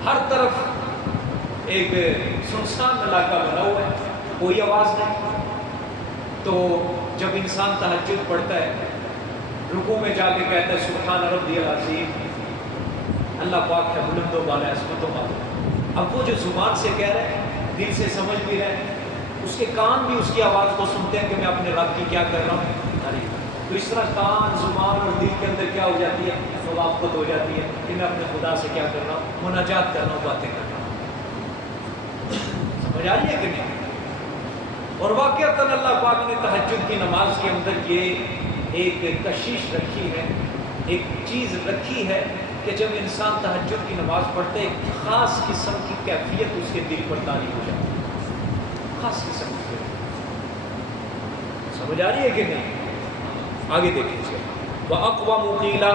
ہر طرف ایک سنسان علاقہ بنا ہوا ہے، کوئی آواز نہیں۔ تو جب انسان تہجد پڑھتا ہے، رکوع میں جا کے کہتا ہے سبحان ربی العظیم، اللہ پاک ہے بلند و بالا عصمتوں والا۔ اب وہ جو زبان سے کہہ رہے ہیں، دل سے سمجھ بھی رہے ہیں، اس کے کان بھی اس کی آواز کو سنتے ہیں کہ میں اپنے رب کی کیا کر رہا ہوں۔ تو اس طرح کان، زبان اور دل کے اندر کیا ہو جاتی ہے، موافقت ہو جاتی ہے کہ میں اپنے خدا سے کیا کر رہا ہوں، مناجات کر رہا ہوں، باتیں کر رہا ہوں۔ سمجھ آ رہی ہے کہ نہیں؟ اور واقعتاً اللہ پاک نے تہجد کی نماز کے اندر یہ ایک کشش رکھی ہے، ایک چیز رکھی ہے کہ جب انسان تہجد کی نماز پڑھتے ایک خاص قسم کی کیفیت اس کے دل پر طاری ہو جاتی ہے، خاص قسم کی کیفیت۔ سمجھ آ رہی ہے کہ نہیں؟ آگے دیکھیے، وَأَقْوَمُ قِيلًا،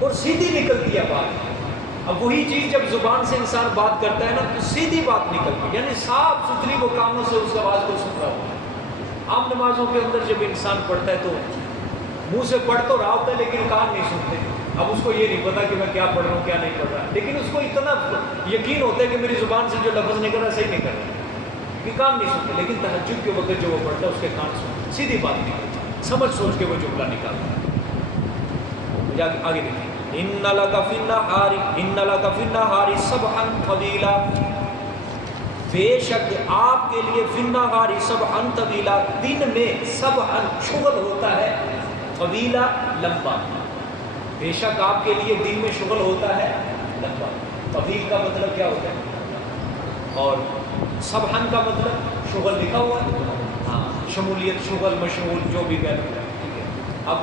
اور سیدھی نکلتی ہے بات۔ اب وہی چیز جب زبان سے انسان بات کرتا ہے نا تو سیدھی بات نکلتی ہے، یعنی صاف ستھری، وہ کانوں سے اس آواز کو سن رہا ہوتا ہے۔ عام نمازوں کے اندر جب انسان پڑھتا ہے تو منہ سے پڑھ تو رہا ہوتا ہے لیکن کان نہیں سنتے۔ اب اس کو یہ نہیں پتا کہ میں کیا پڑھ رہا ہوں، کیا نہیں پڑھ رہا، لیکن اس کو اتنا یقین ہوتا ہے کہ میری زبان سے جو لفظ نکل رہا ہے صحیح نہیں کر رہا، کہ کان نہیں سنتے۔ لیکن تہجد کے وقت جو وہ پڑھتا ہے اس کے کان سنتے، سیدھی بات نکلتی ہے، سمجھ سوچ کے وہ جملہ نکالتا ہے۔ آگے دیکھیں، إِنَّ لَكَ فِي النَّهَارِ سَبْحًا طَوِيلًا، بے شک آپ کے لیے فی النہار سبحًا طویلا، دن میں سبحًا شغل ہوتا ہے، طویلا لمبا، بے شک آپ کے لیے دن میں شغل ہوتا ہے لمبا۔ طویل کا مطلب کیا ہوتا ہے، اور سبحًا کا مطلب شغل لکھا ہوا ہے، ہاں، شمولیت، شغل، مشغول، جو بھی کہہ رہے ہیں، ٹھیک ہے۔ اب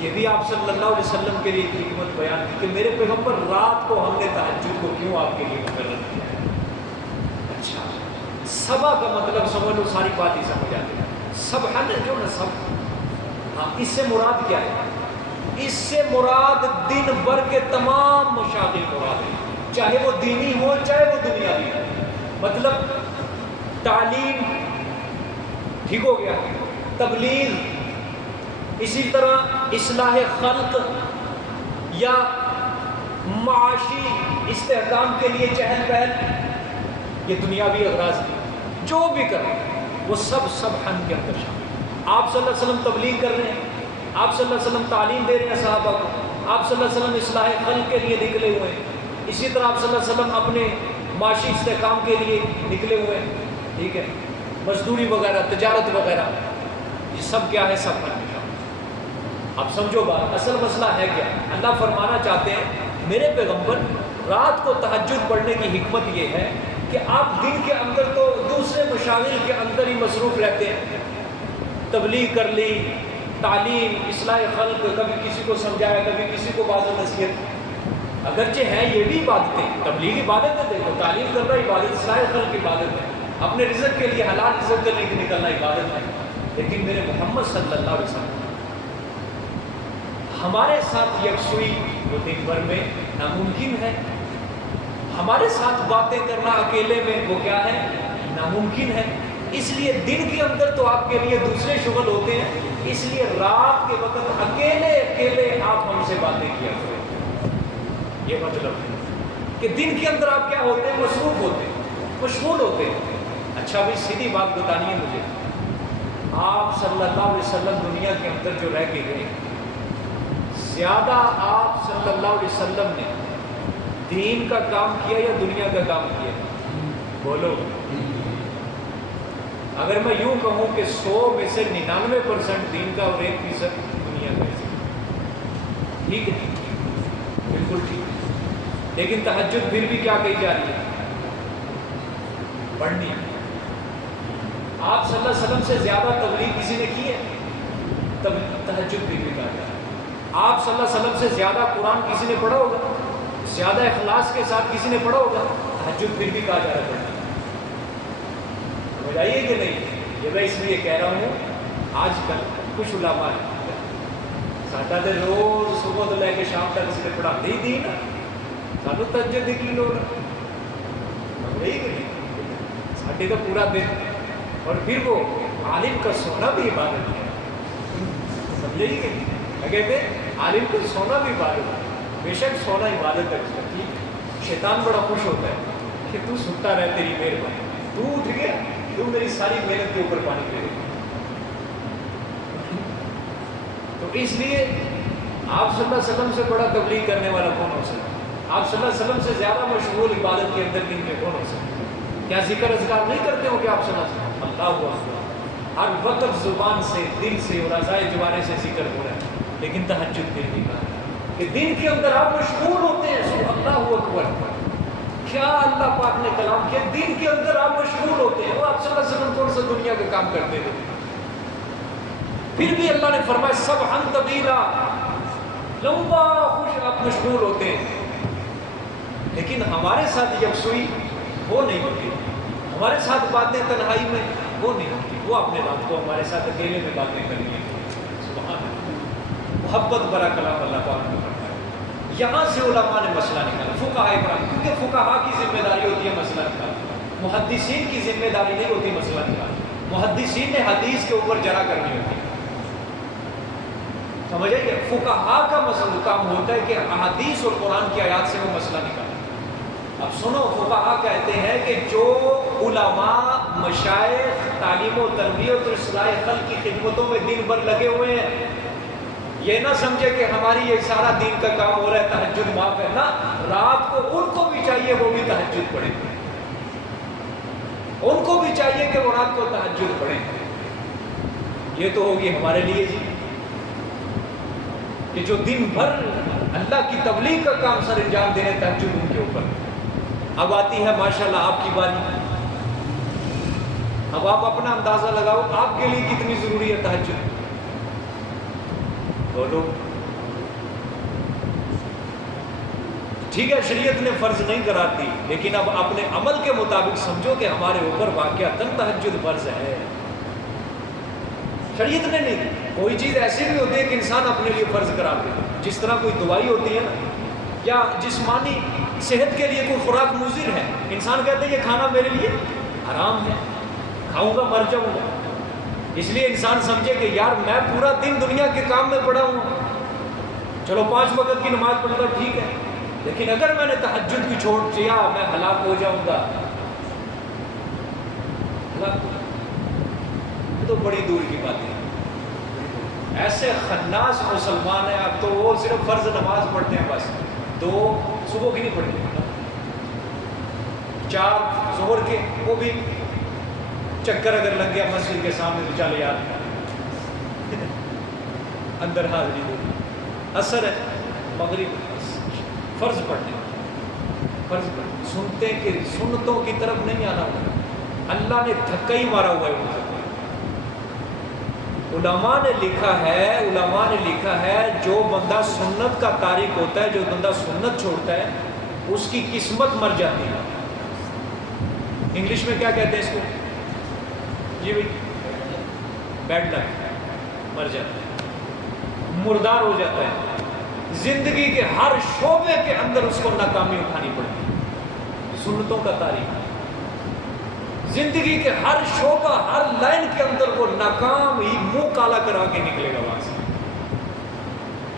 یہ بھی آپ صلی اللہ علیہ وسلم کے لیے حکمت بیان کی کہ میرے پیغمبر رات کو ہم نے تہجد کو کیوں آپ کے لیے مقرر کیا ہے۔ اچھا، صبا کا مطلب سمجھ لو، ساری بات ہی سمجھ آتی ہے۔ سبحًا جو نا سب، ہاں، اس سے مراد کیا ہے؟ اس سے مراد دن بھر کے تمام مشاغل مراد ہے، چاہے وہ دینی ہو چاہے وہ دنیاوی ہو۔ مطلب تعلیم، ٹھیک ہو گیا، تبلیغ، اسی طرح اصلاح خلق یا معاشی استحکام کے لیے چہل پہل، یہ دنیاوی اغراض جو بھی کریں وہ سب سبحً کے اندر شامل۔ آپ صلی اللہ علیہ وسلم تبلیغ کر رہے ہیں، آپ صلی اللہ علیہ وسلم تعلیم دے رہے ہیں صحابہ کو، آپ صلی اللہ علیہ وسلم اصلاح خلق کے لیے نکلے ہوئے ہیں، اسی طرح آپ صلی اللہ علیہ وسلم اپنے معاشی استحکام کے لیے نکلے ہوئے ہیں، ٹھیک ہے، مزدوری وغیرہ، تجارت وغیرہ، یہ سب کیا ہے، سب پر۔ اب سمجھو بات، اصل مسئلہ ہے کیا؟ اللہ فرمانا چاہتے ہیں میرے پیغمبر رات کو تہجد پڑھنے کی حکمت یہ ہے کہ آپ دن کے اندر تو دوسرے مشاغل کے اندر ہی مصروف رہتے ہیں، تبلیغ کر لی، تعلیم، اصلاح خلق، کبھی کسی کو سمجھایا، کبھی کسی کو واضح نصیحت، اگرچہ ہے یہ بھی عبادتیں، تبلیغ عبادت ہے، دیکھو تعلیم کرنا عبادت، اصلاح خلق عبادت ہے، اپنے رزق کے لیے حلال رزق کے لیے نکلنا عبادت ہے، لیکن میرے محمد صلی اللہ علیہ وسلم ہمارے ساتھ یکسوئی وہ دن بھر میں ناممکن ہے، ہمارے ساتھ باتیں کرنا اکیلے میں وہ کیا ہے، ناممکن ہے۔ اس لیے دن کے اندر تو آپ کے لیے دوسرے شغل ہوتے ہیں، اس لیے رات کے وقت اکیلے اکیلے آپ ہم سے باتیں کیا کریں، یہ مطلب ہے کہ دن کے اندر آپ کیا ہوتے ہیں، مصروف ہوتے ہیں، مشغول ہوتے ہیں۔ اچھا بھی سیدھی بات بتانی ہے مجھے، آپ صلی اللہ علیہ وسلم دنیا کے اندر جو رہ کے گئے، زیادہ آپ صلی اللہ علیہ وسلم نے دین کا کام کیا یا دنیا کا کام کیا؟ بولو۔ اگر میں یوں کہوں کہ 100 میں سے 99% دین کا اور 1% دنیا کا، ٹھیک ہے، بالکل ٹھیک، لیکن تہجد پھر بھی کیا کہی جا رہی ہے، پڑھنی۔ آپ صلی اللہ علیہ وسلم سے زیادہ تبلیغ کسی نے کی ہے؟ تہجد پھر بھی کہا جا رہا ہے۔ آپ صلی اللہ علیہ وسلم سے زیادہ قرآن کسی نے پڑھا ہوگا، زیادہ اخلاص کے ساتھ کسی نے پڑھا ہوگا، تہجد پھر بھی کہا جا رہا ہے۔ بتائیے کہ نہیں، یہ میں اس لیے کہہ رہا ہوں، آج کل کچھ علماء ساڈا تے روز صبح تو لے کے شام تک اس نے پڑھا دی دی نا، سانو تہجد دی کی لوڑ ہے، ساڈے تو پورا دن، اور پھر وہ عالم کا سونا بھی عبادت ہے، سمجھے ہی کہ کہتے ہیں عالم کو سونا بھی عبادت ہے، بے شک سونا عبادت ہے اس کا، ٹھیک، شیطان بڑا خوش ہوتا ہے کہ تو ستا رہ، تیری مہربانی، تو اٹھ گیا، تو میری ساری محنت کے اوپر پانی پھیرے۔ تو اس لیے آپ صلی اللہ علیہ وسلم سے بڑا تبلیغ کرنے والا کون ہو سکتا ہے؟ آپ صلی اللہ علیہ وسلم سے زیادہ مشغول عبادت کے اندر دن میں کون ہو سکتا ہے؟ کیا ذکر اذکار نہیں کرتے ہو کہ آپ صلی اللہ علیہ وسلم؟ اللہ اکبر، ہر وقت زبان سے، دل سے اور اعضائے جوارے سے ذکر ہو رہا ہے، لیکن تہجد پھر بھی کہا کہ دن کے اندر آپ مشغول ہوتے ہیں. سو اللہ اکبر، کیا اللہ پاک نے کلام کیا، دن کے اندر آپ مشغول ہوتے ہیں. وہ آپ صلی اللہ علیہ وسلم کون سا دنیا کا کام کرتے تھے؟ پھر بھی اللہ نے فرمایا سبحان طویلا، لمبا خوش آپ مشغول ہوتے ہیں. لیکن ہمارے ساتھ یکسوئی وہ نہیں ہوتی، ہمارے ساتھ باتیں تنہائی میں وہ نہیں ہوتی. وہ اپنے رات کو ہمارے ساتھ اکیلے میں باتیں کرنی ہے. سبحان اللہ، محبت برا کلام اللہ پاک نے فرمایا. یہاں سے علماء نے مسئلہ نکالا، فقہاء کرام، کیونکہ فقہاء کی ذمہ داری ہوتی ہے مسئلہ نکالنا، محدثین کی ذمہ داری نہیں ہوتی مسئلہ نکالنا. محدثین نے حدیث کے اوپر جرا کرنی ہوتی ہے. سمجھ آئیے، فقہاء کا مسئلہ کام ہوتا ہے کہ احادیث اور قرآن کی آیات سے وہ مسئلہ نکالنا. اب سنو، فقہاء کہتے ہیں کہ جو علماء مشائخ تعلیم و تربیت اور اصلاح خلق کی خدمتوں میں دن بھر لگے ہوئے ہیں، یہ نہ سمجھے کہ ہماری یہ سارا دین کا کام ہو رہا ہے تہجد معاف ہے نا. رات کو ان کو بھی چاہیے وہ بھی تہجد پڑھیں، ان کو بھی چاہیے کہ وہ رات کو تہجد پڑھیں. یہ تو ہوگی ہمارے لیے جی کہ جو دن بھر اللہ کی تبلیغ کا کام سر انجام دینے تہجد ان کے اوپر. اب آتی ہے ماشاءاللہ آپ کی باری. اب آپ اپنا اندازہ لگاؤ آپ کے لیے کتنی ضروری ہے تہجد. بولو. ٹھیک ہے شریعت نے فرض نہیں قرار دی، لیکن اب اپنے عمل کے مطابق سمجھو کہ ہمارے اوپر واقعتاً تہجد فرض ہے. شریعت نے نہیں دی. کوئی چیز ایسی بھی ہوتی ہے کہ انسان اپنے لیے فرض قرار دے، جس طرح کوئی دوائی ہوتی ہے نا، یا جسمانی صحت کے لیے کوئی خوراک مضر ہے، انسان کہتے ہیں یہ کھانا میرے لیے حرام ہے، کھاؤں گا مر جاؤں گا. اس لیے انسان سمجھے کہ یار میں پورا دن دنیا کے کام میں پڑا ہوں، چلو 5 وقت کی نماز پڑھتا ٹھیک ہے، لیکن اگر میں نے تہجد بھی چھوڑ دیا میں ہلاک ہو جاؤں گا. یہ تو بڑی دور کی بات ہے. ایسے خناس مسلمان ہیں اب تو وہ صرف فرض نماز پڑھتے ہیں، بس 2 صبح کی نہیں پڑھتے، 4 ظہر کے، وہ بھی چکر اگر لگ گیا مسجد کے سامنے تو چلے یار اندر حاضری دو. اثر ہے مغرب فرض پڑھنے، فرض پڑھنے، سنتے کہ سنتوں کی طرف نہیں آنا ہوگا. اللہ نے دھکا ہی مارا ہوا ہے. علماء نے لکھا ہے جو بندہ سنت کا تارک ہوتا ہے، جو بندہ سنت چھوڑتا ہے اس کی قسمت مر جاتی ہے. انگلش میں کیا کہتے ہیں اس کو جی بھائی؟ بیڈ لک، مر جاتا ہے، مردار ہو جاتا ہے. زندگی کے ہر شعبے کے اندر اس کو ناکامی اٹھانی پڑتی ہے. سنتوں کا تاریخ زندگی کے ہر شعبہ، ہر لائن کے اندر وہ ناکام ہی منہ کالا کرا کے نکلے گا وہاں سے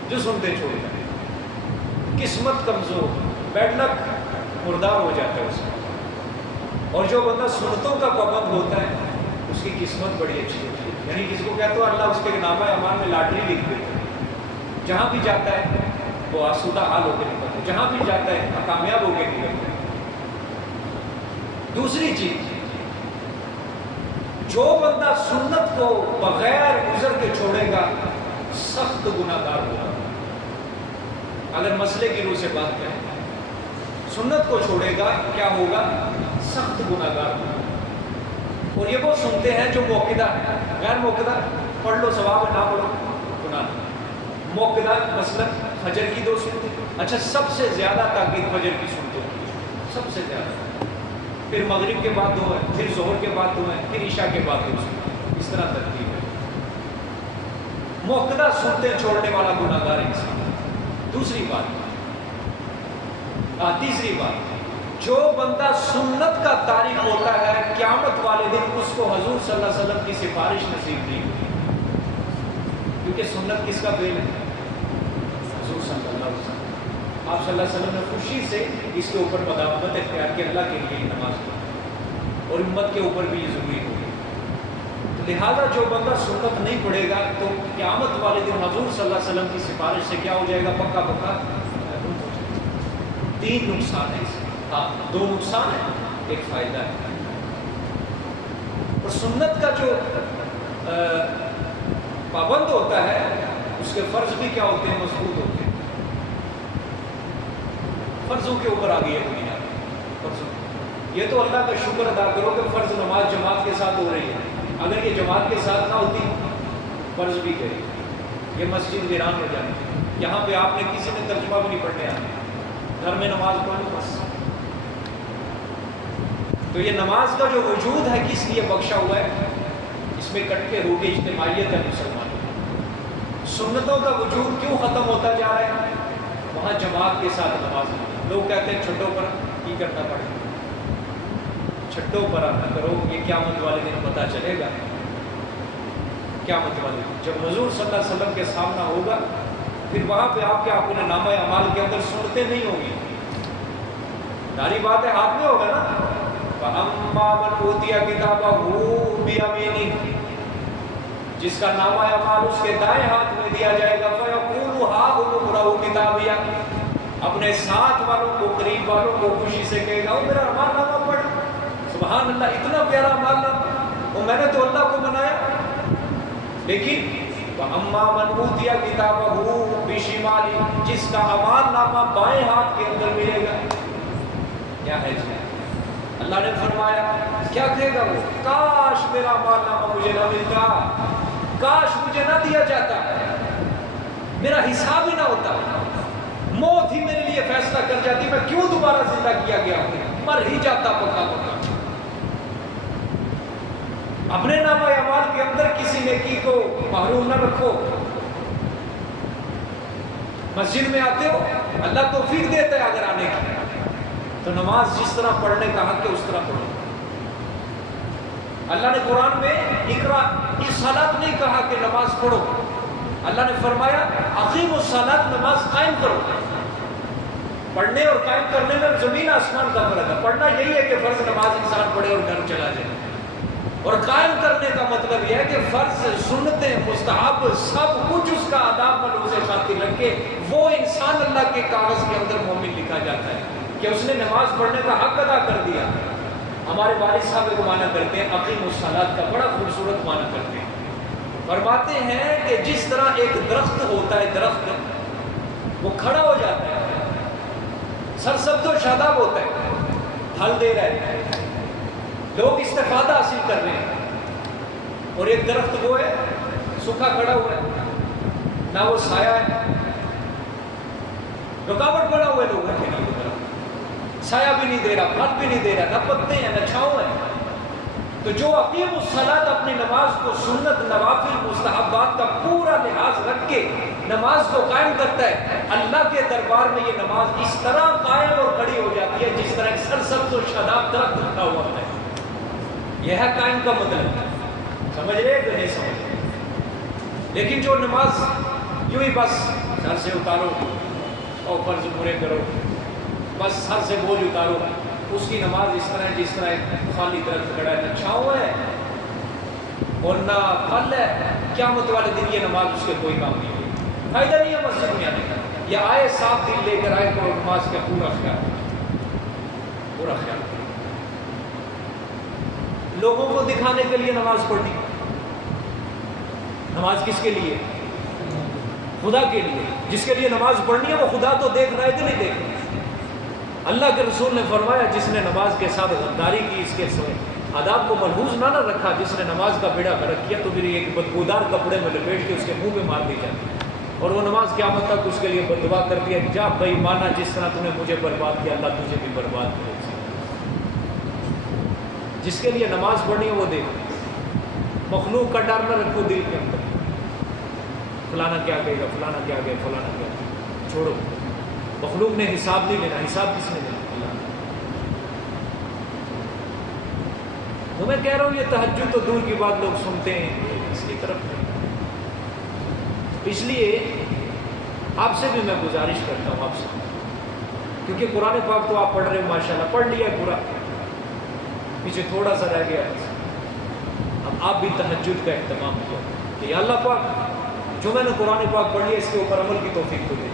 جو سنتے چھوڑ جائے. قسمت کمزور، بیڈ لک، مردار ہو جاتا ہے اس میں. اور جو بندہ سنتوں کا پابند ہوتا ہے اس کی قسمت بڑی اچھی ہوتی ہے. یعنی کسی کو کہتا ہے اللہ اس کے نامہ اعمال میں لاٹری لکھ دیتا ہے، جہاں بھی جاتا ہے وہ آسودہ حال ہو کے نکلتا ہے، جہاں بھی جاتا ہے کامیاب ہو کے نکلتا ہے. دوسری چیز، جو بندہ سنت کو بغیر گزر کے چھوڑے گا سخت گناہ گار ہوگا. اگر مسئلے کی روح سے بات کریں، سنت کو چھوڑے گا کیا ہوگا؟ سخت گناہ گار ہوگا. اور یہ وہ سنتے ہیں جو موقدہ ہے، غیر موقدہ پڑھ لو ثواب ہے، نہ پڑھو گناہ. موقدہ مثلا فجر کی 2 سنتے، اچھا سب سے زیادہ تاکید فجر کی سنتے ہیں، سب سے زیادہ. پھر مغرب کے بعد 2 ہے، پھر ظہر کے بعد 2 ہے، پھر عشاء کے بعد 2 سنتے. اس طرح ترتیب ہے. موقدہ سنتے چھوڑنے والا گناہ گار انسان. دوسری بات، تیسری بات، جو بندہ سنت کا تارک ہوتا ہے قیامت والے دن اس کو حضور صلی اللہ علیہ وسلم کی سفارش نصیب نہیں ہوتی. کیونکہ سنت کس کا فعل ہے؟ حضور صلی اللہ علیہ وسلم. آپ صلی اللہ علیہ وسلم نے خوشی سے اس کے اوپر مداومت اختیار کی، اللہ کے لیے نماز پڑھی، اور امت کے اوپر بھی یہ ضروری ہوگی. لہذا جو بندہ سنت نہیں پڑھے گا تو قیامت والے دن حضور صلی اللہ علیہ وسلم کی سفارش سے کیا ہو جائے گا؟ پکا پکا. 3 نقصان ہے اس میں، ہاں 2 نقصان ہے، ایک فائدہ ہے۔ اور سنت کا جو پابند ہوتا ہے اس کے فرض بھی کیا ہوتے ہیں؟ مضبوط ہوتے ہیں۔ فرضوں کے اوپر آ گئی ہے دنیا، فرضوں، یہ تو اللہ کا شکر ادا کرو کہ فرض نماز جماعت کے ساتھ ہو رہی ہے، اگر یہ جماعت کے ساتھ نہ ہوتی فرض بھی کرے، یہ مسجد ویران ہو جاتی، یہاں پہ آپ نے کسی نے ترجمہ بھی نہیں پڑھنے آنا، گھر میں نماز پڑھو بس۔ تو یہ نماز کا جو وجود ہے کس لیے بخشا ہوا ہے؟ اس میں اکٹھے ہو کے اجتماعیت ہے مسلمانوں، سنتوں کا وجود کیوں ختم ہوتا جا رہا ہے؟ وہاں جماعت کے ساتھ نماز نہیں، لوگ کہتے ہیں چھٹوں پر کی کرنا پڑے گا، چھٹوں پر نہ کرو، یہ قیامت والے دن پتہ چلے گا، قیامت والے دن جب حضور صلی اللہ علیہ وسلم کے سامنا ہوگا، پھر وہاں پہ آپ کیا اپنے نامہ اعمال کے اندر سنتیں نہیں ہوں گی، ساری بات ہے ہاتھ میں ہوگا نا، فَأَمَّا مَنْ أُوتِيَ كِتَابَهُ بِيَمِينِهِ، جس کا نامہ اعمال اس کے دائیں ہاتھ میں دیا جائے گا، فَيَقُولُ هَاؤْمُ اقْرَءُوا كِتَابِيَهْ، اپنے ساتھ والوں کو، قریب والوں کو خوشی سے کہے گا، میرا اعمال نامہ پڑھ، سبحان اللہ، اتنا پیارا اعمال نامہ، وہ میں نے تو اللہ کو منایا۔ لیکن وَأَمَّا مَنْ أُوتِيَ كِتَابَهُ بِشِمَالِهِ، جس کا اعمال نامہ بائیں ہاتھ کے اندر ملے گا، کیا ہے جی؟ اللہ نے فرمایا کیا کہے گا وہ؟ کاش میرا اعمال نامہ مجھے نہ ملتا، کاش مجھے نہ دیا جاتا، میرا حساب ہی نہ ہوتا، موت ہی میرے لیے فیصلہ کر جاتی، میں کیوں دوبارہ زندہ کیا گیا ہوں، مر ہی جاتا پکا پکا۔ اپنے نامہ اعمال کے اندر کسی نیکی کو محروم نہ رکھو۔ مسجد میں آتے ہو، اللہ توفیق دیتا ہے اگر آنے کی، تو نماز جس طرح پڑھنے کا حق ہے اس طرح پڑھو۔ اللہ نے قرآن میں اقرا الصلاۃ نہیں کہا کہ نماز پڑھو، اللہ نے فرمایا اقیموا الصلاۃ، نماز قائم کرو۔ پڑھنے اور قائم کرنے میں زمین آسمان کا فرق ہے، پڑھنا یہی ہے کہ فرض نماز انسان پڑھے اور گھر چلا جائے، اور قائم کرنے کا مطلب یہ ہے کہ فرض، سنتیں، مستحب سب کچھ اس کا آداب ملحوظ خاطر رکھ کے وہ انسان اللہ کے کاغذ کے اندر مومن لکھا جاتا ہے کہ اس نے نماز پڑھنے کا حق ادا کر دیا۔ ہمارے والد صاحب کو معنی کرتے ہیں اقیم الصلاۃ کا، بڑا خوبصورت معنی کرتے ہیں، فرماتے ہیں کہ جس طرح ایک درخت ہوتا ہے، درخت وہ کھڑا ہو جاتا ہے، سرسبز و شاداب ہوتا ہے، پھل دے رہا ہے، لوگ استفادہ حاصل کر رہے ہیں، اور ایک درخت وہ ہے سوکھا کھڑا ہوا ہے، نہ وہ سایہ ہے، رکاوٹ بنا ہوا ہے لوگوں کے لیے، سایہ بھی نہیں دے رہا، پھل بھی نہیں دے رہا، نہ پتے ہیں نہ چھاؤں ہے۔ تو جو اقیم الصلاۃ اپنی نماز کو سنت، نوافل، مستحبات کا پورا لحاظ رکھ کے نماز کو قائم کرتا ہے، اللہ کے دربار میں یہ نماز اس طرح قائم اور کھڑی ہو جاتی ہے جس طرح ایک سرسبز و شاداب درخت کھڑا ہوا ہے۔ یہ ہے قائم کا مطلب، سمجھ رہے کہ نہیں سمجھ رہے؟ لیکن جو نماز یوں ہی بس سر سے اتارو اور فرض پورے کرو، بس سر سے بوجھ اتارو، اس کی نماز اس طرح جس طرح ایک خالی درخت کھڑا ہے، نہ چھاؤں ہے اور نہ پھل ہے، قیامت والے دن یہ نماز اس کے کوئی کام نہیں ہوگی، فائدہ نہیں ہے مسجد میں آنے کا۔ یہ آئے صاف دل لے کر آئے تو نماز کا پورا خیال، پورا خیال۔ لوگوں کو دکھانے کے لیے نماز پڑھنی، نماز کس کے لیے؟ خدا کے لیے۔ جس کے لیے نماز پڑھنی ہے وہ خدا تو دیکھ رہا ہے کہ نہیں دیکھ رہا؟ اللہ کے رسول نے فرمایا جس نے نماز کے ساتھ غداری کی، اس کے آداب کو ملحوظ نہ رکھا، جس نے نماز کا بیڑا غرق کیا تو پھر ایک بدبودار کپڑے میں لپیٹ کے اس کے منہ پہ مار دی جاتی، اور وہ نماز قیامت تک اس کے لیے بددعا کرتی ہے، جا بے ایمانہ، جس طرح تو نے مجھے برباد کیا اللہ تجھے بھی برباد کرے۔ جس کے لیے نماز پڑھنی ہے وہ دیکھ، مخلوق کا ڈر نہ رکھو دل کے اندر، فلانا کیا کہے گا، فلانا کیا کہے، فلانا کیا کہے، چھوڑو۔ مخلوق نے حساب نہیں لینا، حساب کس نے لینا؟ اللہ نے۔ تو میں کہہ رہا ہوں یہ تہجد تو دور کی بات لوگ سنتے ہیں، اس کی طرف نہیں۔ اس لیے آپ سے بھی میں گزارش کرتا ہوں، آپ سے، کیونکہ قرآن پاک تو آپ پڑھ رہے ہو ماشاءاللہ، پڑھ لیا ہے پورا، پیچھے تھوڑا سا رہ گیا، اب آپ بھی تہجد کا اہتمام کیا کہ یا اللہ پاک جو میں نے قرآن پاک پڑھ لیا اس کے اوپر عمل کی توفیق تو دے۔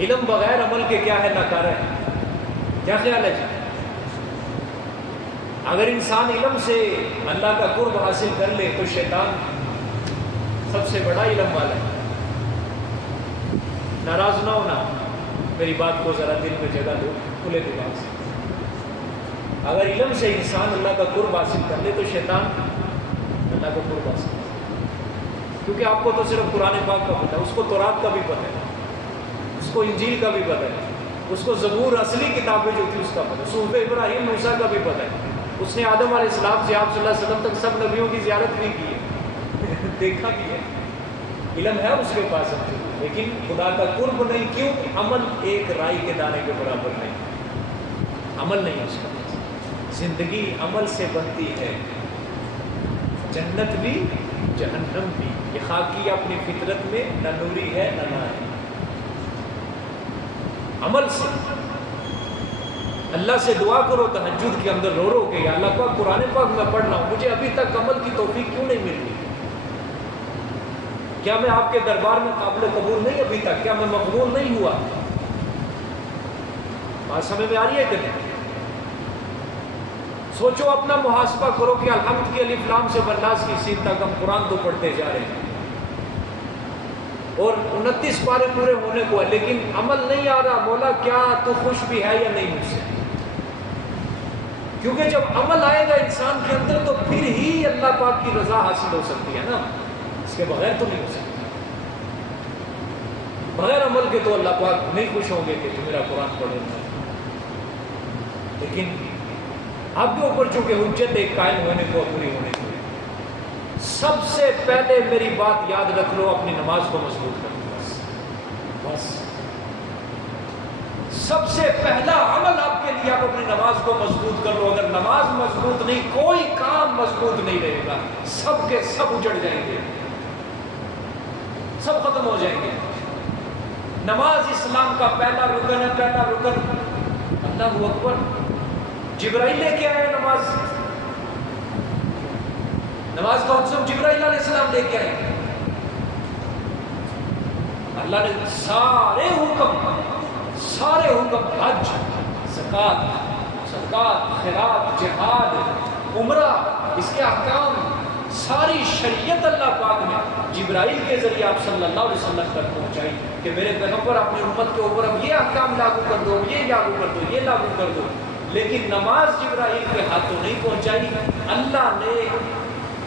علم بغیر عمل کے کیا ہے؟ ناکارہ ہے. کیا خیال ہے جی؟ اگر انسان علم سے اللہ کا قرب حاصل کر لے تو شیطان سب سے بڑا علم والا ہے. ناراض نہ ہونا، میری بات کو ذرا دل میں جگہ دو کھلے دماغ سے. اگر علم سے انسان اللہ کا قرب حاصل کر لے تو شیطان اللہ کا قرب حاصل کر لے. کیونکہ آپ کو تو صرف قرآن پاک کا پتہ ہے، اس کو تورات کا بھی پتہ ہے، اس کو انجیل کا بھی پتہ ہے، اس کو زبور اصلی کتابیں جو تھی اس کا پتہ ہے، صحف ابراہیم موسیٰ کا بھی پتہ ہے. اس نے آدم علیہ السلام سے آپ صلی اللہ علیہ وسلم تک سب نبیوں کی زیارت بھی کی ہے دیکھا بھی ہے. علم ہے اس کے پاس سب سے، لیکن خدا کا قرب نہیں. کیوں؟ عمل ایک رائی کے دانے کے برابر نہیں، عمل نہیں اس کا. زندگی عمل سے بنتی ہے، جنت بھی جہنم بھی. یہ خاکی اپنی فطرت میں نہ نوری ہے نہ ناری. عمل سے. اللہ سے دعا کرو تہجد کے اندر رو رو کے، یا اللہ پاک قرآن پاک میں پڑھ رہا ہوں، مجھے ابھی تک عمل کی توفیق کیوں نہیں مل رہی؟ کیا میں آپ کے دربار میں قابل قبول نہیں ابھی تک؟ کیا میں مقبول نہیں ہوا؟ بات سمجھ میں آ رہی ہے کہ نہیں؟ سوچو، اپنا محاسبہ کرو کہ الحمد کی الف لام سے برداشت کی سین تک ہم قرآن تو پڑھتے جا رہے ہیں اور 29 پارے پورے ہونے کو ہے، لیکن عمل نہیں آ رہا. مولا کیا تو خوش بھی ہے یا نہیں مجھ سے؟ کیونکہ جب عمل آئے گا انسان کے اندر تو پھر ہی اللہ پاک کی رضا حاصل ہو سکتی ہے نا. اس کے بغیر تو نہیں ہو سکتی. بغیر عمل کے تو اللہ پاک نہیں خوش ہوں گے کہ تو میرا قرآن پڑھے. لیکن آپ کے اوپر چونکہ حجت ایک قائم ہونے کو پوری ہونے کو، سب سے پہلے میری بات یاد رکھ لو، اپنی نماز کو مضبوط کر لو. بس سب سے پہلا عمل آپ کے لیے، آپ اپنی نماز کو مضبوط کر لو. اگر نماز مضبوط نہیں، کوئی کام مضبوط نہیں رہے گا. سب کے سب اجڑ جائیں گے، سب ختم ہو جائیں گے. نماز اسلام کا پہلا رکن ہے. پہلا رکن اللہ اکبر. جبرائیل لے کے آئے نماز کا حکم جبرائیل علیہ السلام لے کے آئے. اللہ نے سارے حکم حج، زکات، صدقات، خیرات، جہاد، عمرہ، اس کے احکام، ساری شریعت اللہ پاک نے جبرائیل کے ذریعے آپ صلی اللہ علیہ وسلم تک پہنچائی کہ میرے پیغمبر اپنی امت کے اوپر اب یہ احکام لاگو کر دو، یہ لاگو کر دو، یہ لاگو کر دو. لیکن نماز جبرائیل کے ہاتھوں نہیں پہنچائی. اللہ نے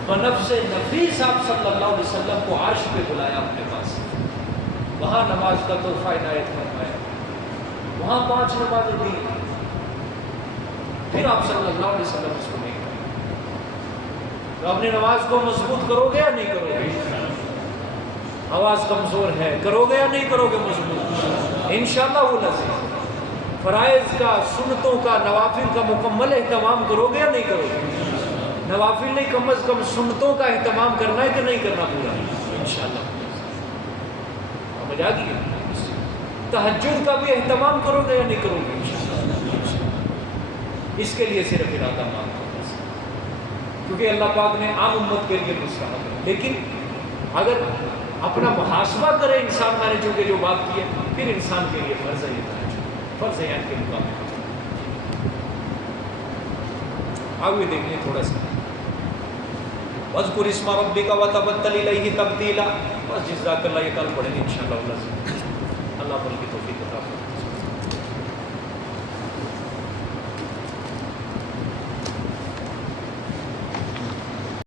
بنفس نفیس آپ صلی اللہ علیہ وسلم کو عرش پہ بلایا اپنے پاس. وہاں نماز کا تحفہ عنایت فرمایا، وہاں 5 نمازیں دی. پھر آپ صلی اللہ علیہ وسلم اس کو نہیں کریں. تو اپنی نماز کو مضبوط کرو گے یا نہیں کرو گے؟ آواز کمزور ہے، کرو گے یا نہیں کرو گے مضبوط؟ انشاءاللہ وہ لذیذ. فرائض کا، سنتوں کا، نوافل کا مکمل اہتمام کرو گے یا نہیں کرو گے؟ نوافل نہیں، کم از کم سنتوں کا اہتمام کرنا ہے کہ نہیں کرنا پورا؟ انشاءاللہ. سمجھ آ گئی؟ تہجد کا بھی اہتمام کرو گے یا نہیں کرو گے؟ اس کے لیے صرف ارادہ مانگو، کیونکہ اللہ پاک نے عام امت کے لیے مستحب ہے. لیکن اگر اپنا محاسبہ کرے انسان، میں نے چونکہ جو بات کی ہے، پھر انسان کے لیے فرض ہے یہ فرض ہے کے مقابلے. آگے دیکھ لیں تھوڑا سا. وَاذْكُرِ اسْمَ رَبِّكَ وَتَبَتَّلْ إِلَيْهِ تَبْتِيلًا. بس جزاک اللہ، یہ کل پڑھیں گے انشاءاللہ. اللہ پر کی توفیق عطا فرمائے.